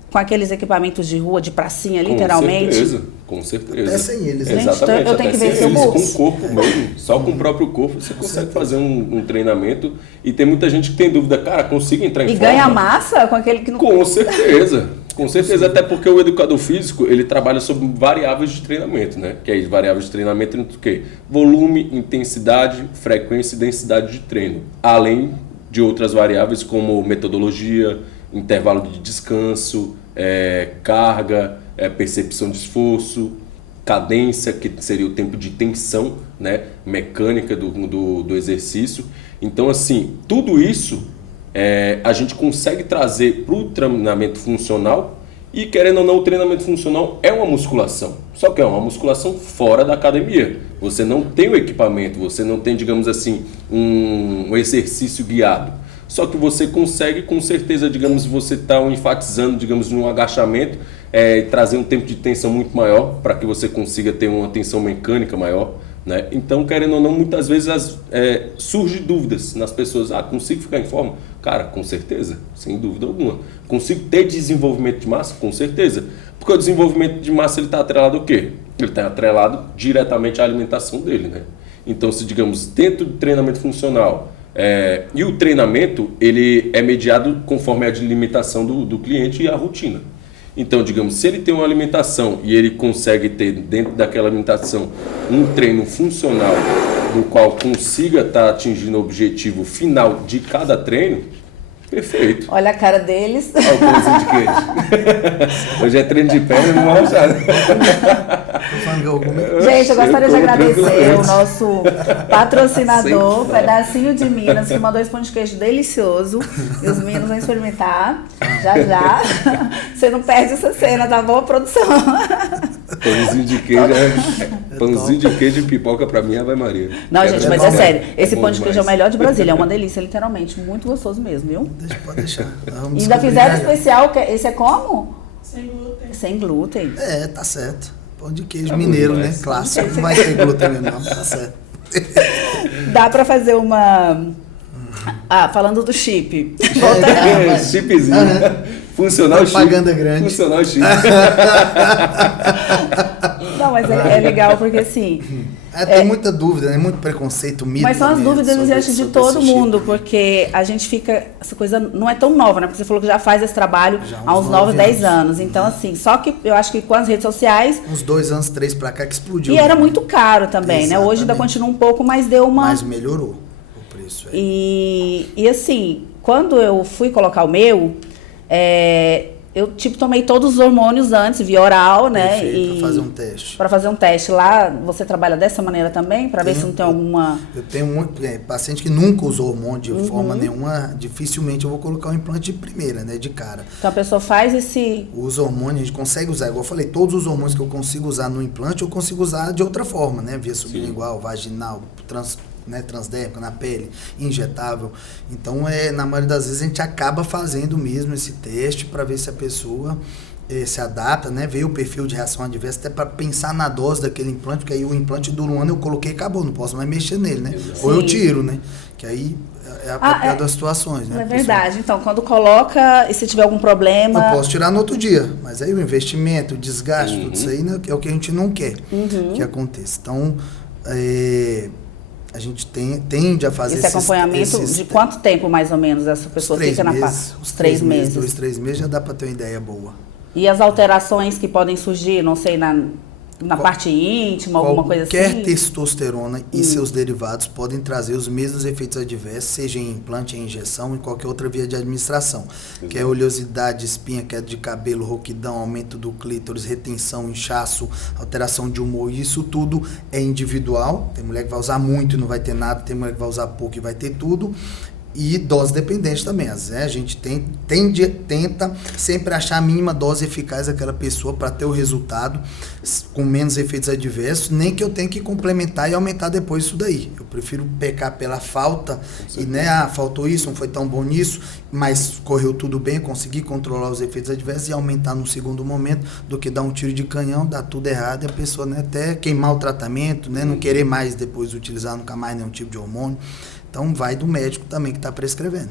Com aqueles equipamentos de rua, de pracinha, literalmente. Com certeza. Até sem eles, né? Exatamente. Eu tenho que ver seu book. Com o corpo mesmo, só com o próprio corpo você consegue fazer um treinamento. E tem muita gente que tem dúvida, cara, consigo entrar em forma? E ganha massa com aquele que não... Com certeza. Com certeza, até porque o educador físico, ele trabalha sobre variáveis de treinamento, né? Que é variáveis de treinamento entre o quê? Volume, intensidade, frequência e densidade de treino. Além de outras variáveis como metodologia, intervalo de descanso, carga, percepção de esforço, cadência, que seria o tempo de tensão, né, mecânica do exercício. Então, assim, tudo isso a gente consegue trazer para o treinamento funcional e, querendo ou não, o treinamento funcional é uma musculação. Só que é uma musculação fora da academia. Você não tem o equipamento, você não tem, digamos assim, um exercício guiado. Só que você consegue, com certeza, digamos, você está enfatizando, digamos, num agachamento, trazer um tempo de tensão muito maior para que você consiga ter uma tensão mecânica maior, né? Então, querendo ou não, muitas vezes surgem dúvidas nas pessoas. Consigo ficar em forma? Cara, com certeza, sem dúvida alguma. Consigo ter desenvolvimento de massa? Com certeza. Porque o desenvolvimento de massa está atrelado ao quê? Ele está atrelado diretamente à alimentação dele, né? Então, se digamos, dentro do treinamento funcional, e o treinamento ele é mediado conforme a alimentação do cliente e a rotina. Então, digamos, se ele tem uma alimentação e ele consegue ter dentro daquela alimentação um treino funcional do qual consiga estar atingindo o objetivo final de cada treino, perfeito. Olha a cara deles. Olha o pãozinho de queijo. Hoje é treino de perna, não vou achar. Gente, eu gostaria de agradecer o nosso patrocinador, Pedacinho de Minas, que mandou esse pão de queijo delicioso. E os meninos vão experimentar já já. Você não perde essa cena, tá bom, produção? Pãozinho de queijo pãozinho de queijo e pipoca pra mim é Ave Maria. Não, gente, mas é sério. Esse pão de queijo é o melhor de Brasília. É uma delícia, literalmente. Muito gostoso mesmo, viu? Pode deixar. E ainda fizeram especial. Esse é como? Sem glúten. Sem glúten. Tá certo. Pão de queijo mineiro, né? Clássico. Não vai ter glúten mesmo, não. Tá certo. Dá pra fazer uma... falando do chip. Chipzinho. Funcional chip. Propaganda grande. Funcional chip. Não, mas é legal porque assim... Tem muita dúvida, né? Muito preconceito, mito. Mas são as dúvidas de todo mundo, porque a gente fica... Essa coisa não é tão nova, né? Porque você falou que já faz esse trabalho há uns 9, 10 anos. Então, assim, só que eu acho que com as redes sociais... Uns 2 anos, 3 pra cá que explodiu. E era muito caro também, exatamente, né? Hoje ainda continua um pouco, mas deu uma... Mas melhorou o preço. E assim, quando eu fui colocar o meu... eu, tomei todos os hormônios antes, via oral, né? Perfeito, pra fazer um teste. Pra fazer um teste. Lá, você trabalha dessa maneira também? Pra ver se não tem alguma... Eu tenho muito paciente que nunca usou hormônio de forma nenhuma. Dificilmente eu vou colocar um implante de primeira, né? De cara. Então, a pessoa faz esse... Usa hormônio, a gente consegue usar. Igual eu falei, todos os hormônios que eu consigo usar no implante, eu consigo usar de outra forma, né? Via sublingual, vaginal, transdérmica, na pele, injetável. Então, na maioria das vezes, a gente acaba fazendo mesmo esse teste para ver se a pessoa se adapta, né? Ver o perfil de reação adversa, até para pensar na dose daquele implante, porque aí o implante dura um ano, eu coloquei e acabou, não posso mais mexer nele, né? Sim. Ou eu tiro, né? Que aí é apropriado das situações, né? É verdade. Então, quando coloca, e se tiver algum problema... Eu posso tirar no outro dia, mas aí o investimento, o desgaste, tudo isso aí, né, é o que a gente não quer que aconteça. Então, a gente tende a fazer esse acompanhamento de quanto tempo, mais ou menos, essa pessoa fica na fase? Os 3 meses. 2, 3 meses já dá para ter uma ideia boa. E as alterações que podem surgir, não sei, na parte íntima, alguma coisa assim? Qualquer testosterona e seus derivados podem trazer os mesmos efeitos adversos, seja em implante, em injeção, em qualquer outra via de administração. Que é oleosidade, espinha, queda de cabelo, rouquidão, aumento do clítoris, retenção, inchaço, alteração de humor. Isso tudo é individual. Tem mulher que vai usar muito e não vai ter nada, tem mulher que vai usar pouco e vai ter tudo. E dose dependente também. A gente tenta sempre achar a mínima dose eficaz daquela pessoa para ter o resultado com menos efeitos adversos, nem que eu tenha que complementar e aumentar depois isso daí. Eu prefiro pecar pela falta e, né, faltou isso, não foi tão bom nisso, mas correu tudo bem, consegui controlar os efeitos adversos e aumentar no segundo momento, do que dar um tiro de canhão, dar tudo errado e a pessoa, né, até queimar o tratamento, né, não querer mais depois utilizar nunca mais nenhum tipo de hormônio. Então, vai do médico também que está prescrevendo.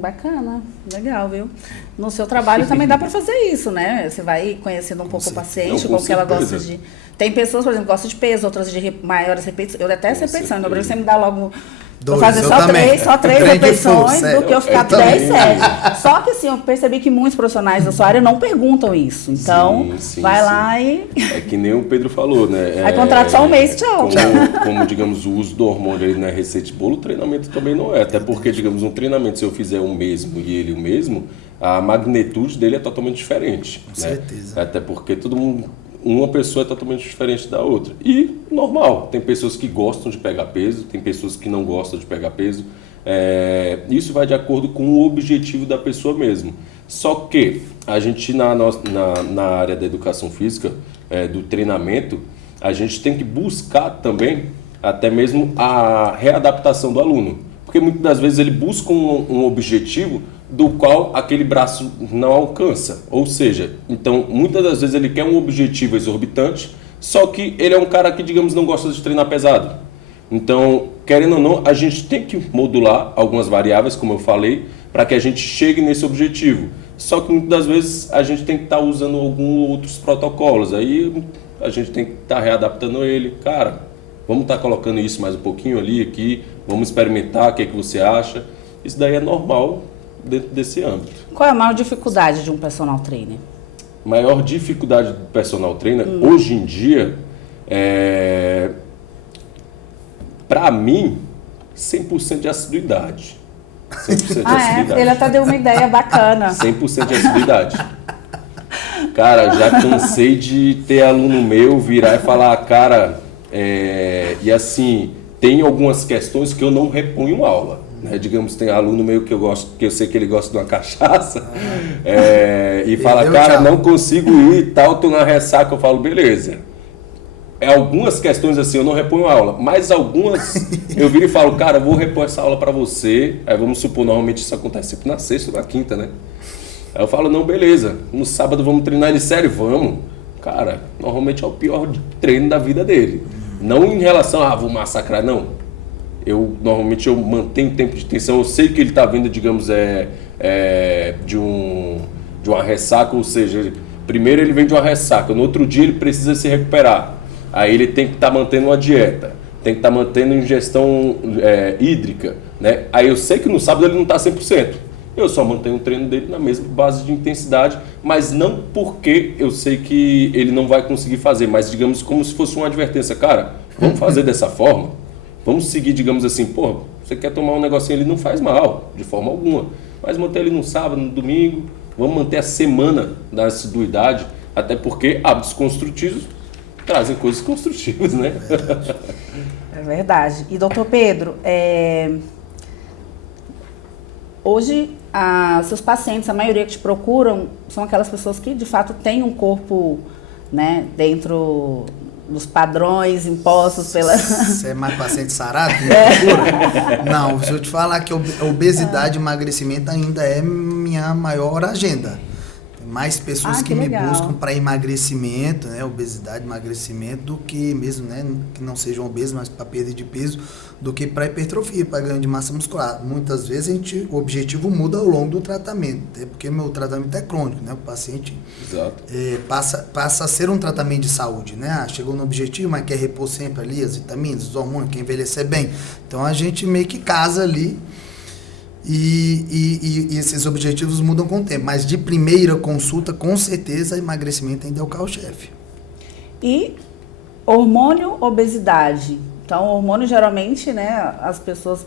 Bacana, legal, viu? No seu trabalho também dá para fazer isso, né? Você vai conhecendo um pouco o paciente, com o que ela gosta de... Tem pessoas, por exemplo, que gostam de peso, outras de maiores repetições. Eu detesto repetição, no Brasil você me dá logo... Vou fazer só três repetições do que eu ficar 10 séries. Só que assim, eu percebi que muitos profissionais da sua área não perguntam isso. Então, vai lá e... É que nem o Pedro falou, né? Aí contrata só um mês, tchau. Como, digamos, o uso do hormônio aí na receita de bolo, o treinamento também não é. Até porque, digamos, um treinamento, se eu fizer o mesmo e ele o mesmo, a magnitude dele é totalmente diferente. Com certeza. Até porque todo mundo... Uma pessoa é totalmente diferente da outra. E normal, tem pessoas que gostam de pegar peso, tem pessoas que não gostam de pegar peso. Isso vai de acordo com o objetivo da pessoa mesmo. Só que a gente na área da educação física, do treinamento, a gente tem que buscar também até mesmo a readaptação do aluno. Porque muitas das vezes ele busca um objetivo do qual aquele braço não alcança. Ou seja, então muitas das vezes ele quer um objetivo exorbitante, Só que ele é um cara que, digamos, não gosta de treinar pesado. Então, querendo ou não, a gente tem que modular algumas variáveis, como eu falei, para que a gente chegue nesse objetivo. Só que muitas das vezes a gente tem que estar usando alguns outros protocolos. Aí a gente tem que estar readaptando ele. Cara, vamos estar colocando isso mais um pouquinho ali, aqui. Vamos experimentar, o que é que você acha. Isso daí é normal dentro desse âmbito. Qual é a maior dificuldade de um personal trainer? Maior dificuldade do personal trainer, hoje em dia, para mim, 100% de assiduidade. 100% de assiduidade. Ele até deu uma ideia bacana. 100% de assiduidade. Cara, já cansei de ter aluno meu virar e falar, cara, e assim, tem algumas questões que eu não reponho aula. Né? Digamos, tem aluno meu que eu sei que ele gosta de uma cachaça, e fala, cara, não consigo ir e tal, tô na ressaca. Eu falo, beleza. Algumas questões assim eu não reponho aula, mas algumas eu viro e falo, cara, eu vou repor essa aula para você. Aí vamos supor, normalmente isso acontece sempre na sexta ou na quinta, né? Aí eu falo, não, beleza, no sábado vamos treinar ele sério, vamos. Cara, normalmente é o pior treino da vida dele. Não em relação a, vou massacrar, não. Normalmente eu mantenho tempo de tensão, eu sei que ele está vindo, digamos, de uma ressaca, ou seja, primeiro ele vem de uma ressaca, no outro dia ele precisa se recuperar. Aí ele tem que estar mantendo uma dieta, tem que estar mantendo ingestão hídrica, né? Aí eu sei que no sábado ele não está 100%. Eu só mantenho o treino dele na mesma base de intensidade, mas não porque eu sei que ele não vai conseguir fazer, mas digamos como se fosse uma advertência. Cara, vamos fazer dessa forma? Vamos seguir, digamos assim, pô, você quer tomar um negocinho, ele não faz mal, de forma alguma. Mas manter ele no sábado, no domingo, vamos manter a semana da assiduidade, até porque hábitos construtivos trazem coisas construtivas, né? É verdade. E, doutor Pedro, hoje, seus pacientes, a maioria que te procuram, são aquelas pessoas que, de fato, têm um corpo, né, dentro dos padrões impostos pela... Você é mais paciente sarado? É. Não, se eu te falar que a obesidade e emagrecimento ainda é minha maior agenda. Mais pessoas que me buscam para emagrecimento, né, obesidade, emagrecimento, do que mesmo, né, que não sejam obesos, mas para perda de peso, do que para hipertrofia, para ganho de massa muscular. Muitas vezes o objetivo muda ao longo do tratamento, até porque meu tratamento é crônico, né, o paciente passa a ser um tratamento de saúde, né, chegou no objetivo, mas quer repor sempre ali as vitaminas, os hormônios, quer envelhecer bem. Então a gente meio que casa ali. E esses objetivos mudam com o tempo, mas de primeira consulta, com certeza, emagrecimento ainda é o carro-chefe. E hormônio, obesidade. Então, hormônio, geralmente, né, as pessoas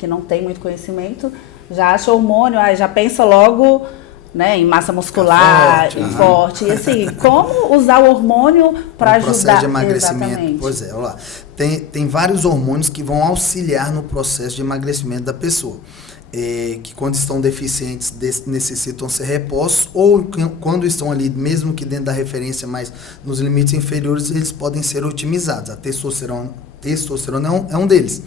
que não têm muito conhecimento já acham hormônio, já pensa logo, né, em massa muscular, forte. E assim, como usar o hormônio para ajudar? Processo de emagrecimento. Exatamente. Pois é, olha lá. Tem vários hormônios que vão auxiliar no processo de emagrecimento da pessoa. Que quando estão deficientes necessitam ser repostos, ou quando estão ali, mesmo que dentro da referência, mas nos limites inferiores, eles podem ser otimizados. A testosterona é um deles,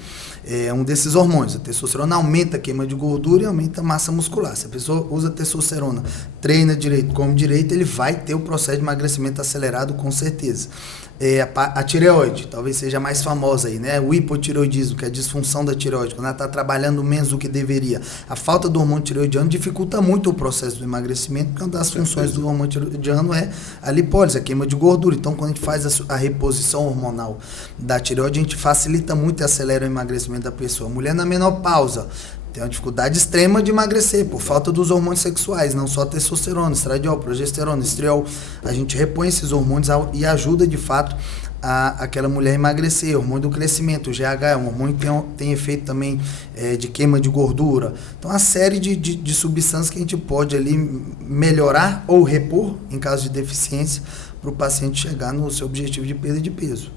é um desses hormônios. A testosterona aumenta a queima de gordura e aumenta a massa muscular. Se a pessoa usa testosterona, treina direito, come direito, ele vai ter o processo de emagrecimento acelerado com certeza. A tireoide, talvez seja mais famosa aí, né? O hipotireoidismo, que é a disfunção da tireoide, quando ela está trabalhando menos do que deveria. A falta do hormônio tireoidiano dificulta muito o processo do emagrecimento, porque uma das funções do hormônio tireoidiano é a lipólise, a queima de gordura. Então, quando a gente faz a reposição hormonal da tireoide, a gente facilita muito e acelera o emagrecimento da pessoa. Mulher na menopausa tem uma dificuldade extrema de emagrecer por falta dos hormônios sexuais, não só testosterona, estradiol, progesterona, estriol. A gente repõe esses hormônios e ajuda de fato aquela mulher a emagrecer. O hormônio do crescimento, o GH, é um hormônio que tem efeito também de queima de gordura. Então, uma série de substâncias que a gente pode ali melhorar ou repor em caso de deficiência para o paciente chegar no seu objetivo de perda de peso.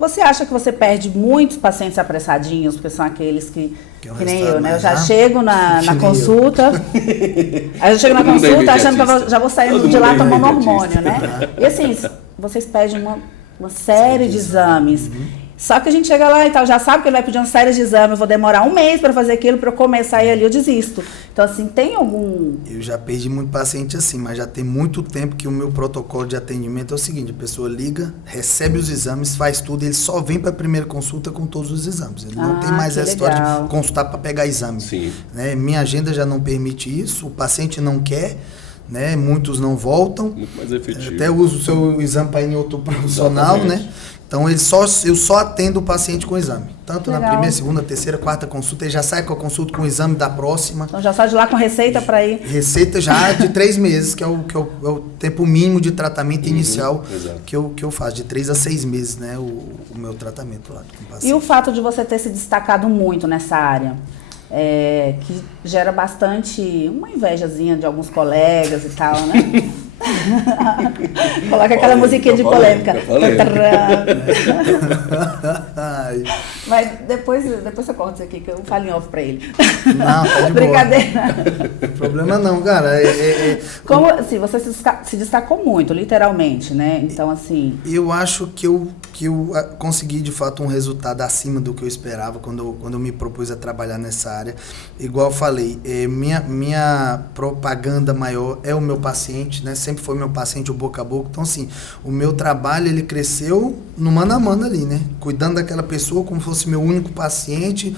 Você acha que você perde muitos pacientes apressadinhos, porque são aqueles que nem eu, né? Eu já chego na consulta, aí eu chego na consulta achando que eu já vou saindo de lá tomando hormônio, né? E assim, vocês pedem uma série de exames. Só que a gente chega lá e tal, já sabe que ele vai pedir uma série de exames, eu vou demorar um mês para fazer aquilo, para eu começar a ir ali, eu desisto. Então, assim, tem algum... Eu já perdi muito paciente assim, mas já tem muito tempo que o meu protocolo de atendimento é o seguinte, a pessoa liga, recebe os exames, faz tudo, ele só vem para a primeira consulta com todos os exames. Ele não tem mais essa história de consultar para pegar exame. Sim. Né? Minha agenda já não permite isso, o paciente não quer, né? Muitos não voltam. Muito mais efetivo. Até uso o seu exame para ir em outro profissional, Exatamente. né? Então eu só atendo o paciente com exame. Tanto Legal. na primeira, segunda, terceira, quarta consulta, ele já sai com a consulta com o exame da próxima. Então já sai de lá com receita para ir. Receita já de 3 meses, que é o tempo mínimo de tratamento inicial que eu faço, de 3 a 6 meses, né? O meu tratamento lá com o paciente. E o fato de você ter se destacado muito nessa área? Que gera bastante uma invejazinha de alguns colegas e tal, né? Coloca aquela musiquinha de polêmica. Mas depois você corta isso aqui, que eu falo em off pra ele. Não, tá de Brincadeira. Não problema não, cara. Como assim, você se destacou muito, literalmente, né? Então, assim... Eu acho que eu consegui, de fato, um resultado acima do que eu esperava quando eu me propus a trabalhar nessa área. Igual eu falei, minha propaganda maior é o meu paciente, né? Sempre foi meu paciente, o boca a boca. Então, assim, o meu trabalho, ele cresceu no mano a mano ali, né? Cuidando daquela pessoa como se fosse meu único paciente,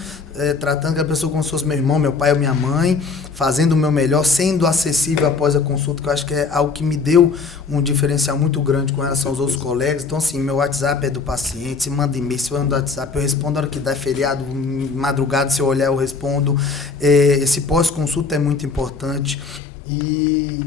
tratando aquela pessoa como se fosse meu irmão, meu pai ou minha mãe, fazendo o meu melhor, sendo acessível após a consulta, que eu acho que é algo que me deu um diferencial muito grande com relação aos outros colegas. Então, assim, meu WhatsApp é do paciente, se manda e-mail, se manda WhatsApp, eu respondo na hora que dá feriado, madrugada, se eu olhar eu respondo. Esse pós-consulta é muito importante. E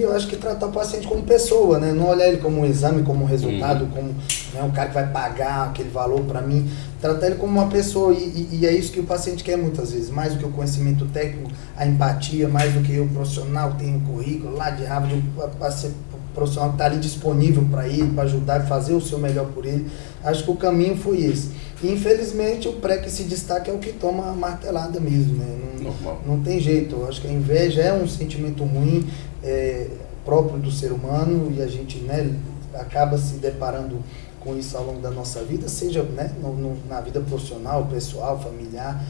eu acho que tratar o paciente como pessoa, né? Não olhar ele como um exame, como um resultado, como, né, um cara que vai pagar aquele valor para mim. Tratar ele como uma pessoa e é isso que o paciente quer muitas vezes. Mais do que o conhecimento técnico, a empatia, mais do que o profissional tem o currículo lá de Harvard, o profissional que está ali disponível para ele, para ajudar e fazer o seu melhor por ele. Acho que o caminho foi esse. E, infelizmente, o pré que se destaca é o que toma a martelada mesmo, né? Não tem jeito. Eu acho que a inveja é um sentimento ruim, próprio do ser humano, e a gente, né, acaba se deparando com isso ao longo da nossa vida, seja, né, na vida profissional, pessoal, familiar.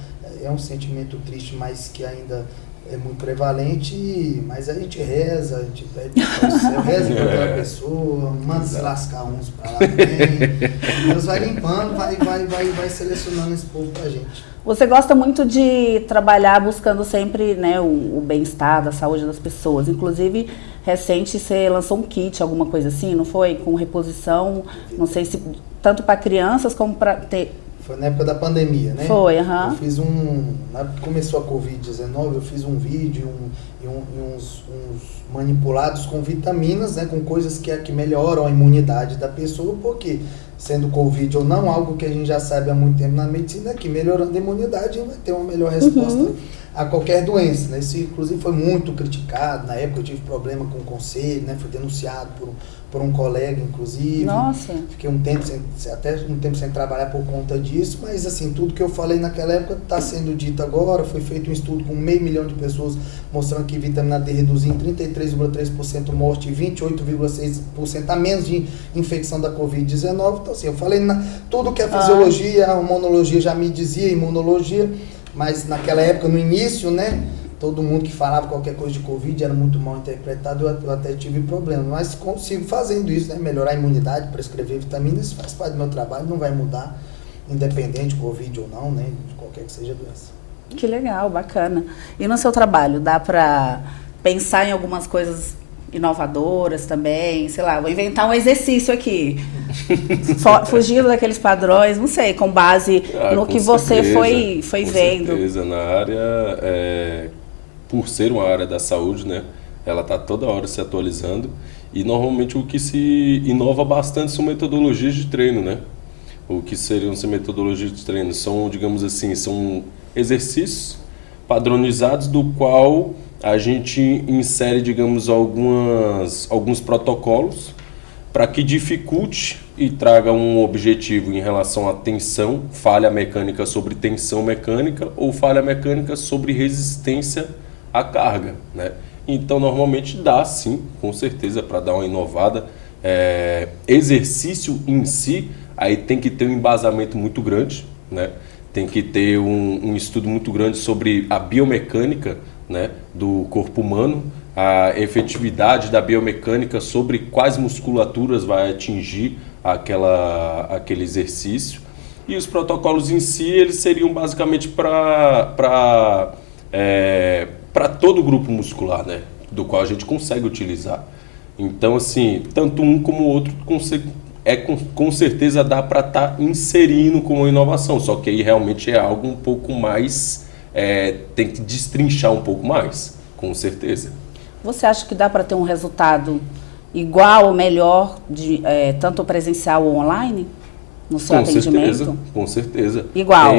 É um sentimento triste, mas que ainda é muito prevalente, mas a gente reza, a gente pede para o céu, reza para aquela pessoa, manda se lascar uns para lá também. Deus vai limpando, vai selecionando esse povo pra gente. Você gosta muito de trabalhar buscando sempre, né, o bem-estar, da saúde das pessoas. Inclusive, recente você lançou um kit, alguma coisa assim, não foi? Com reposição, não sei se tanto para crianças como para ter... Foi na época da pandemia, né? Foi, aham. Eu fiz na época que começou a Covid-19, eu fiz um vídeo e uns manipulados com vitaminas, né? Com coisas que melhoram a imunidade da pessoa, porque sendo Covid ou não, algo que a gente já sabe há muito tempo na medicina é que melhorando a imunidade vai ter uma melhor resposta a qualquer doença, né? Isso, inclusive, foi muito criticado. Na época eu tive problema com o conselho, né? Fui denunciado por um colega, inclusive. Nossa. Fiquei um tempo sem trabalhar por conta disso, mas assim, tudo que eu falei naquela época está sendo dito agora. Foi feito um estudo com 500 mil de pessoas mostrando que vitamina D reduzia em 33,3% morte e 28,6% a menos de infecção da Covid-19. Então assim, eu falei tudo que a fisiologia, a hormonologia já me dizia, imunologia, mas naquela época, no início, né? Todo mundo que falava qualquer coisa de Covid era muito mal interpretado, eu até tive problema. Mas consigo fazendo isso, né? Melhorar a imunidade, prescrever vitaminas, isso faz parte do meu trabalho, não vai mudar, independente de Covid ou não, né? De qualquer que seja a doença. Que legal, bacana. E no seu trabalho, dá para pensar em algumas coisas inovadoras também? Sei lá, vou inventar um exercício aqui. Fugindo daqueles padrões, não sei, com base no que você foi vendo. Com certeza, na área... por ser uma área da saúde, né, ela está toda hora se atualizando e normalmente o que se inova bastante são metodologias de treino, né? O que seriam essas metodologias de treino? São, digamos assim, são exercícios padronizados do qual a gente insere, digamos, alguns protocolos para que dificulte e traga um objetivo em relação à tensão, falha mecânica sobre tensão mecânica ou falha mecânica sobre resistência à carga, né? Então, normalmente dá sim, com certeza, para dar uma inovada. Exercício em si, aí tem que ter um embasamento muito grande, né? Tem que ter um estudo muito grande sobre a biomecânica, né, do corpo humano, a efetividade da biomecânica sobre quais musculaturas vai atingir aquele exercício. E os protocolos em si, eles seriam basicamente para todo o grupo muscular, né, do qual a gente consegue utilizar. Então, assim, tanto um como o outro com certeza dá para estar inserindo como inovação, só que aí realmente é algo um pouco mais, tem que destrinchar um pouco mais, com certeza. Você acha que dá para ter um resultado igual ou melhor, tanto presencial ou online, no seu atendimento? Com certeza. Igual.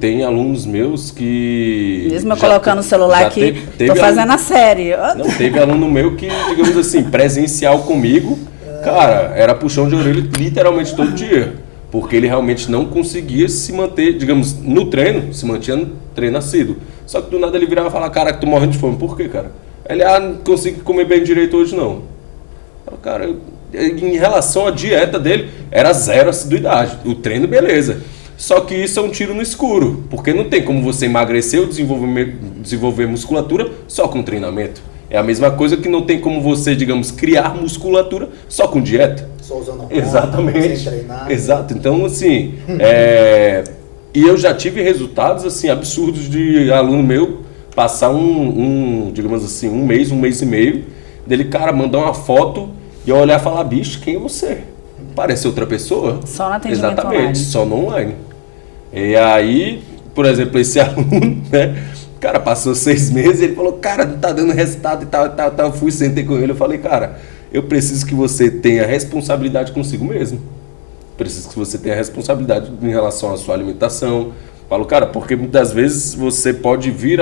Tem alunos meus que... Mesmo eu colocando o celular aqui, estou fazendo a série. Não, teve aluno meu que, digamos assim, presencial comigo, cara, era puxão de orelha literalmente todo dia. Porque ele realmente não conseguia se manter, digamos, no treino, se mantinha no treino assíduo. Só que do nada ele virava e falava, cara, que tô morrendo de fome. Por quê, cara? Ele, não consigo comer bem direito hoje, não. Cara, em relação à dieta dele, era 0 assiduidade. O treino, beleza. Só que isso é um tiro no escuro. Porque não tem como você emagrecer ou desenvolver musculatura só com treinamento. É a mesma coisa que não tem como você, digamos, criar musculatura só com dieta. Só usando exatamente, sem treinar. Exato. Então, assim, e eu já tive resultados, assim, absurdos de aluno meu passar digamos assim, um mês e meio, dele, cara, mandar uma foto e eu olhar e falar, bicho, quem é você? Parece outra pessoa? Só no atendimento exatamente, online. Só no online. E aí, por exemplo, esse aluno, né? Cara, passou 6 meses e ele falou, cara, não tá dando resultado e tal. Eu fui, sentei com ele, eu falei, cara, eu preciso que você tenha responsabilidade consigo mesmo. Preciso que você tenha responsabilidade em relação à sua alimentação. Falo, cara, porque muitas vezes você pode vir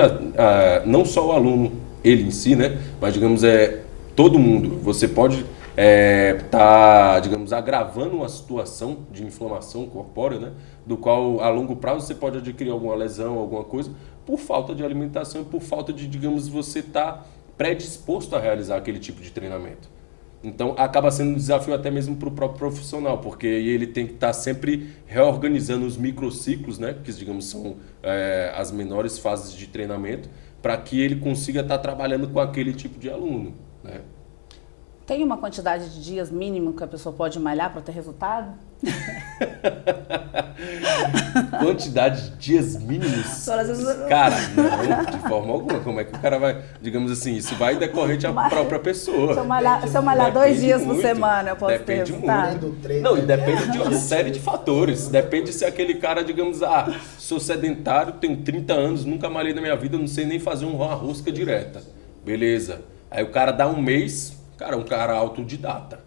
não só o aluno, ele em si, né? Mas, digamos, todo mundo. Você pode tá, digamos, agravando uma situação de inflamação corpórea, né? Do qual, a longo prazo, você pode adquirir alguma lesão, alguma coisa, por falta de alimentação, por falta de, digamos, você estar predisposto a realizar aquele tipo de treinamento. Então, acaba sendo um desafio até mesmo para o próprio profissional, porque ele tem que estar sempre reorganizando os microciclos, né, que, digamos, são as menores fases de treinamento, para que ele consiga estar trabalhando com aquele tipo de aluno, né? Tem uma quantidade de dias mínimo que a pessoa pode malhar para ter resultado? Quantidade de dias mínimos? Cara, não, de forma alguma. Como é que o cara vai, digamos assim, isso vai decorrente à própria pessoa. Se eu malhar 2 dias por semana, eu posso ter resultado? Muito. Não, e depende de uma série de fatores. Depende se aquele cara, digamos, sou sedentário, tenho 30 anos, nunca malhei na minha vida, não sei nem fazer uma rosca direta. Beleza. Aí o cara dá um mês, cara, um cara autodidata.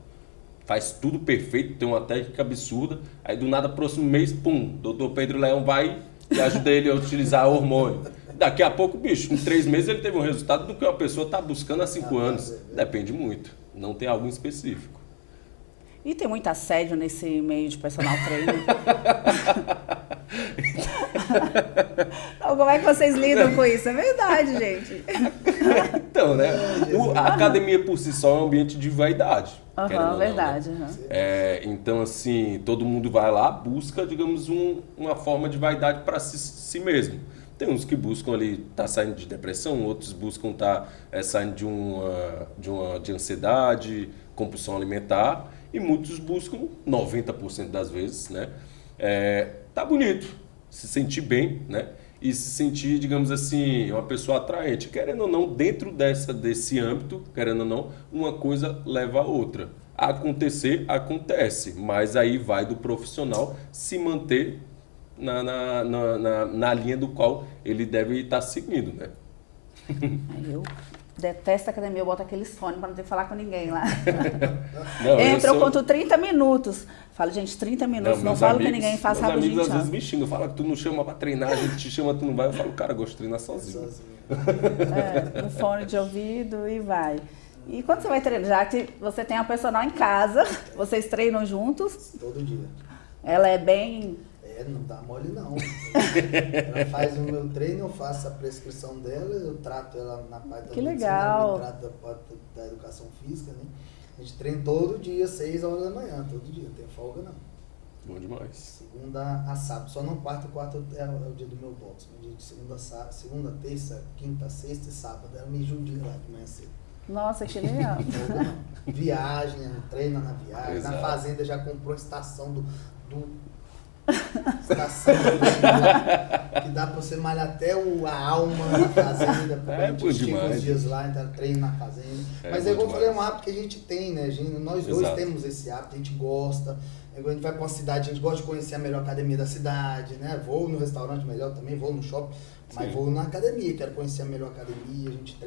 Faz tudo perfeito, tem uma técnica absurda. Aí do nada, próximo mês, pum, doutor Pedro Leão vai e ajuda ele a utilizar hormônio. Daqui a pouco, bicho, em 3 meses ele teve um resultado do que uma pessoa está buscando há 5 anos. Depende muito, não tem algo específico. E tem muito assédio nesse meio de personal trainer? Não, como é que vocês lidam com isso? É verdade, gente. Então, né? A academia por si só é um ambiente de vaidade. Verdade. Não, né? Então, assim, todo mundo vai lá, busca, digamos, uma forma de vaidade para si mesmo. Tem uns que buscam ali estar saindo de depressão, outros buscam estar saindo de ansiedade, compulsão alimentar, e muitos buscam, 90% das vezes, né? Tá bonito, se sentir bem, né? E se sentir, digamos assim, uma pessoa atraente. Querendo ou não, dentro desse âmbito, querendo ou não, uma coisa leva a outra. Acontecer, acontece, mas aí vai do profissional se manter na linha do qual ele deve estar seguindo, né? Eu detesto a academia, eu boto aqueles fones para não ter que falar com ninguém lá. Não, eu conto 30 minutos. Falo, gente, 30 minutos, não falo com ninguém, faço rapidinho. Meus amigos às vezes me xingam, falam que tu não chama pra treinar, a gente te chama, tu não vai. Eu falo, cara, eu gosto de treinar sozinho. No fone de ouvido e vai. E quando você vai treinar, já que você tem a personal em casa, vocês treinam juntos? Todo dia. Ela é bem... não dá mole não. Ela faz o meu treino, eu faço a prescrição dela, eu trato ela na parte da legal. Eu trato da parte da educação física, né? A gente treina todo dia, 6 horas da manhã, todo dia, não tem folga não. Bom demais. Segunda a sábado. Só não quarta é o dia do meu boxe. No dia de segunda, terça, quinta, sexta e sábado. Ela me judia lá de manhã cedo. Nossa, que legal. Viagem, treina na viagem. Exato. Na fazenda já comprou a estação estação do que dá pra você malhar até a alma na fazenda. É bom demais. Uns dias lá, então treino na fazenda. Mas eu vou falar um hábito que a gente tem, né? Nós dois temos esse hábito, a gente gosta. A gente vai pra uma cidade, a gente gosta de conhecer a melhor academia da cidade, né? Vou no restaurante melhor também, vou no shopping, mas vou na academia, quero conhecer a melhor academia, a gente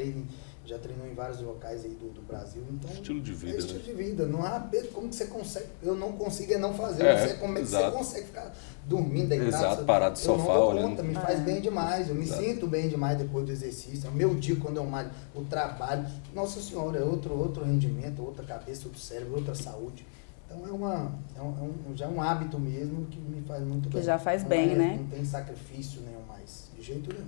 já treinou em vários locais aí do Brasil. Então, estilo de vida, estilo né? de vida. Não há como que você consegue. Eu não consigo não fazer. Como é que você consegue ficar dormindo, deitado? Exato, parado no sofá, olhando. Me faz bem demais. Eu me sinto bem demais depois do exercício. É o meu dia quando eu malho, o trabalho. Nossa Senhora, é outro rendimento, outra cabeça, outro cérebro, outra saúde. Então já é um hábito mesmo que me faz muito bem. Que já faz bem, né? Não tem sacrifício nenhum mais, de jeito nenhum.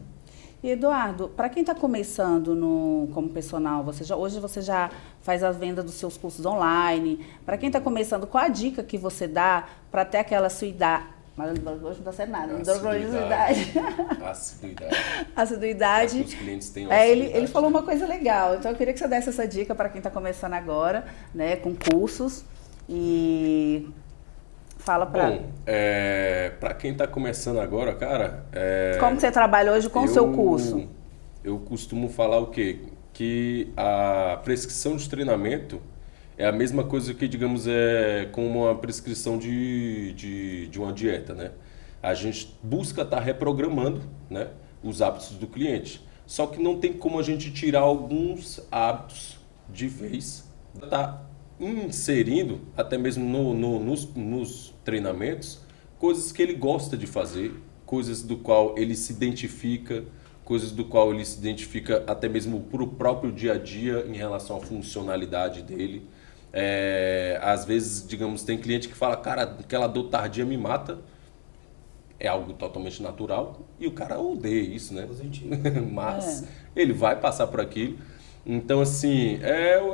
E Eduardo, para quem está começando como personal, hoje você já faz a venda dos seus cursos online. Para quem está começando, qual a dica que você dá para ter aquela sua idade? Mas hoje não dá certo nada. Assiduidade. Os clientes têm ele falou uma coisa legal. Então eu queria que você desse essa dica para quem está começando agora, né, com cursos. E fala para... Bom, para quem está começando agora, cara... Como que você trabalha hoje com o seu curso? Eu costumo falar o quê? Que a prescrição de treinamento é a mesma coisa que, digamos, como uma prescrição de uma dieta, né? A gente busca estar reprogramando, né, os hábitos do cliente. Só que não tem como a gente tirar alguns hábitos de vez, tá inserindo, até mesmo nos treinamentos, coisas que ele gosta de fazer, coisas do qual ele se identifica, coisas do qual ele se identifica até mesmo para o próprio dia a dia em relação à funcionalidade dele. Às vezes, digamos, tem cliente que fala, cara, aquela dor tardia me mata. É algo totalmente natural e o cara odeia isso, né? Positivo. Mas ele vai passar por aquilo. Então, assim,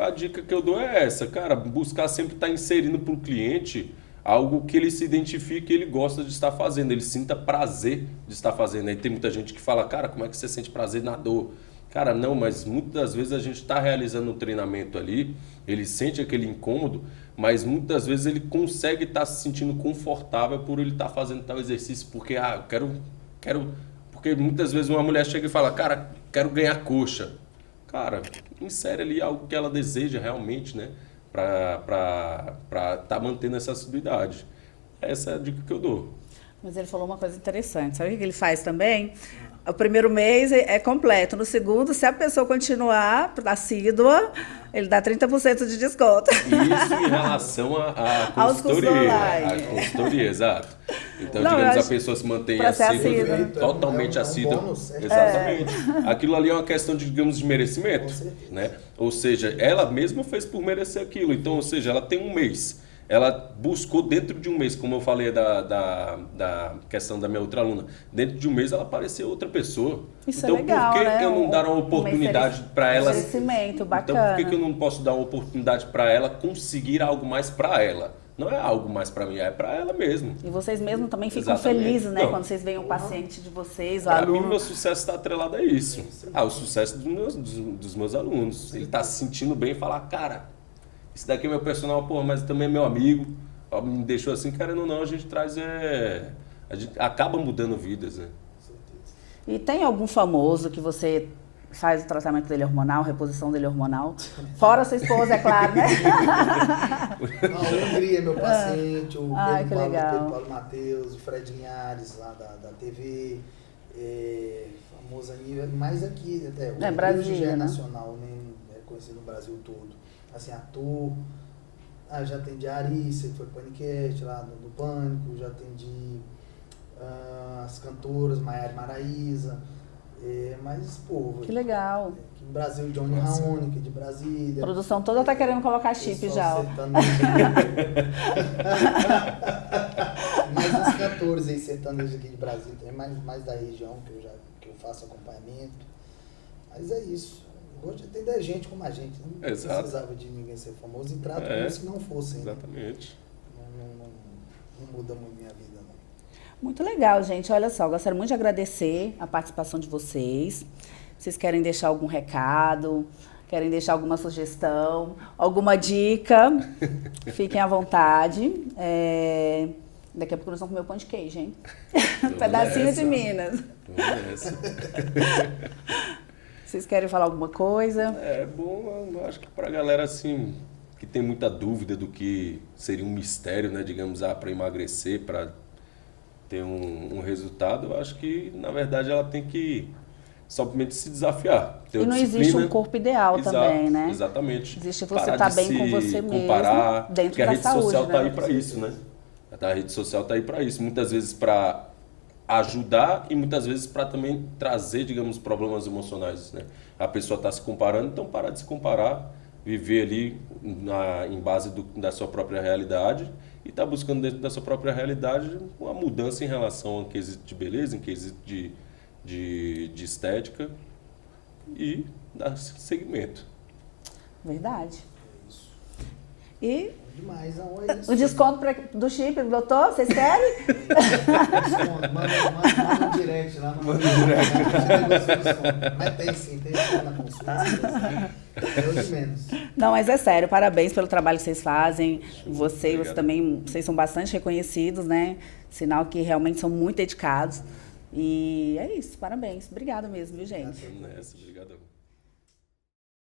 a dica que eu dou é essa, cara, buscar sempre estar inserindo para o cliente algo que ele se identifique e ele gosta de estar fazendo, ele sinta prazer de estar fazendo. Aí tem muita gente que fala, cara, como é que você sente prazer na dor? Cara, não, mas muitas das vezes a gente está realizando um treinamento ali, ele sente aquele incômodo, mas muitas das vezes ele consegue estar se sentindo confortável por ele estar fazendo tal exercício, porque, eu quero... Porque muitas vezes uma mulher chega e fala, cara, quero ganhar coxa. Cara, insere ali algo que ela deseja realmente, né? Para estar mantendo essa assiduidade. Essa é a dica que eu dou. Mas ele falou uma coisa interessante. Sabe o que ele faz também? O primeiro mês é completo. No segundo, se a pessoa continuar assídua, ele dá 30% de desconto. Isso em relação à consultoria. A consultoria, exato. Então, digamos, a pessoa se mantém assídua, totalmente assídua. Exatamente. Aquilo ali é uma questão de, digamos, de merecimento. Né? Ou seja, ela mesma fez por merecer aquilo. Então, ou seja, ela tem um mês. Ela buscou dentro de um mês, como eu falei da questão da minha outra aluna, dentro de um mês ela pareceu outra pessoa. Isso então, é legal, por que né? eu não dar uma oportunidade para ela? Merecimento, bacana. Então, por que eu não posso dar uma oportunidade para ela conseguir algo mais para ela? Não é algo mais para mim, é para ela mesmo. E vocês mesmos também ficam felizes, né? Quando vocês veem um paciente de vocês, o aluno. aluno. Para mim, meu sucesso está atrelado a isso. O sucesso dos meus alunos. Ele está se sentindo bem e falar, cara, esse daqui é meu personal, mas também é meu amigo. Me deixou assim, querendo ou não, a gente traz... A gente acaba mudando vidas, né? E tem algum famoso que você faz o tratamento dele hormonal, reposição dele hormonal? Fora a sua esposa, é claro, né? O Hungria é meu paciente, o Pedro Paulo Matheus, o Fred Linhares, lá da TV, famoso a nível, mais aqui, até o Brasil, já é né? nacional, né? É conhecido no Brasil todo. Assim, ator, já atendi a Arissa, que foi Paniquete, lá no Pânico, já atendi as cantoras, Maiara e Maraísa, mas, pô... Que legal. Aqui no Brasil, Johnny Raoni, que é de Brasília. A produção toda tá querendo colocar chip já. Mais uns cantores aí, sertanejos aqui de Brasília, também mais da região, que eu faço acompanhamento. Mas é isso. Eu gosto de atender gente como a gente. Não precisava de ninguém ser famoso e trato como se não fossem. Exatamente. Né? não muda muito minha vida, não. Muito legal, gente. Olha só, gostaria muito de agradecer a participação de vocês. Vocês querem deixar algum recado? Querem deixar alguma sugestão? Alguma dica? Fiquem à vontade. Daqui a pouco nós vamos comer o pão de queijo, hein? Pedacinho de Minas. Vamos nessa. Vocês querem falar alguma coisa? É bom, eu acho que para a galera assim, que tem muita dúvida do que seria um mistério, né, digamos, para emagrecer, para ter um resultado, eu acho que, na verdade, ela tem que somente se desafiar. Ter E não disciplina. existe um corpo ideal também, né? Exatamente. Existe você Parar estar de bem se com você comparar, mesmo, dentro porque a da rede saúde, social está né? aí para isso, né? A rede social está aí para isso. Muitas vezes para ajudar e muitas vezes para também trazer, digamos, problemas emocionais, né? A pessoa está se comparando, então parar de se comparar, viver ali em base da sua própria realidade e está buscando dentro da sua própria realidade uma mudança em relação ao quesito de beleza, em quesito de estética e dar segmento. Verdade. E Demais, não é isso. o desconto do chip, doutor, vocês querem? Manda um direct lá. Manda um direct. Mas tem sim, tem na consulta. Eu de menos. Não, mas é sério, parabéns pelo trabalho que vocês fazem. Você Obrigado. também, vocês são bastante reconhecidos, né? Sinal que realmente são muito dedicados. E é isso, parabéns. Obrigada mesmo, viu, gente? Vamos nessa, obrigado.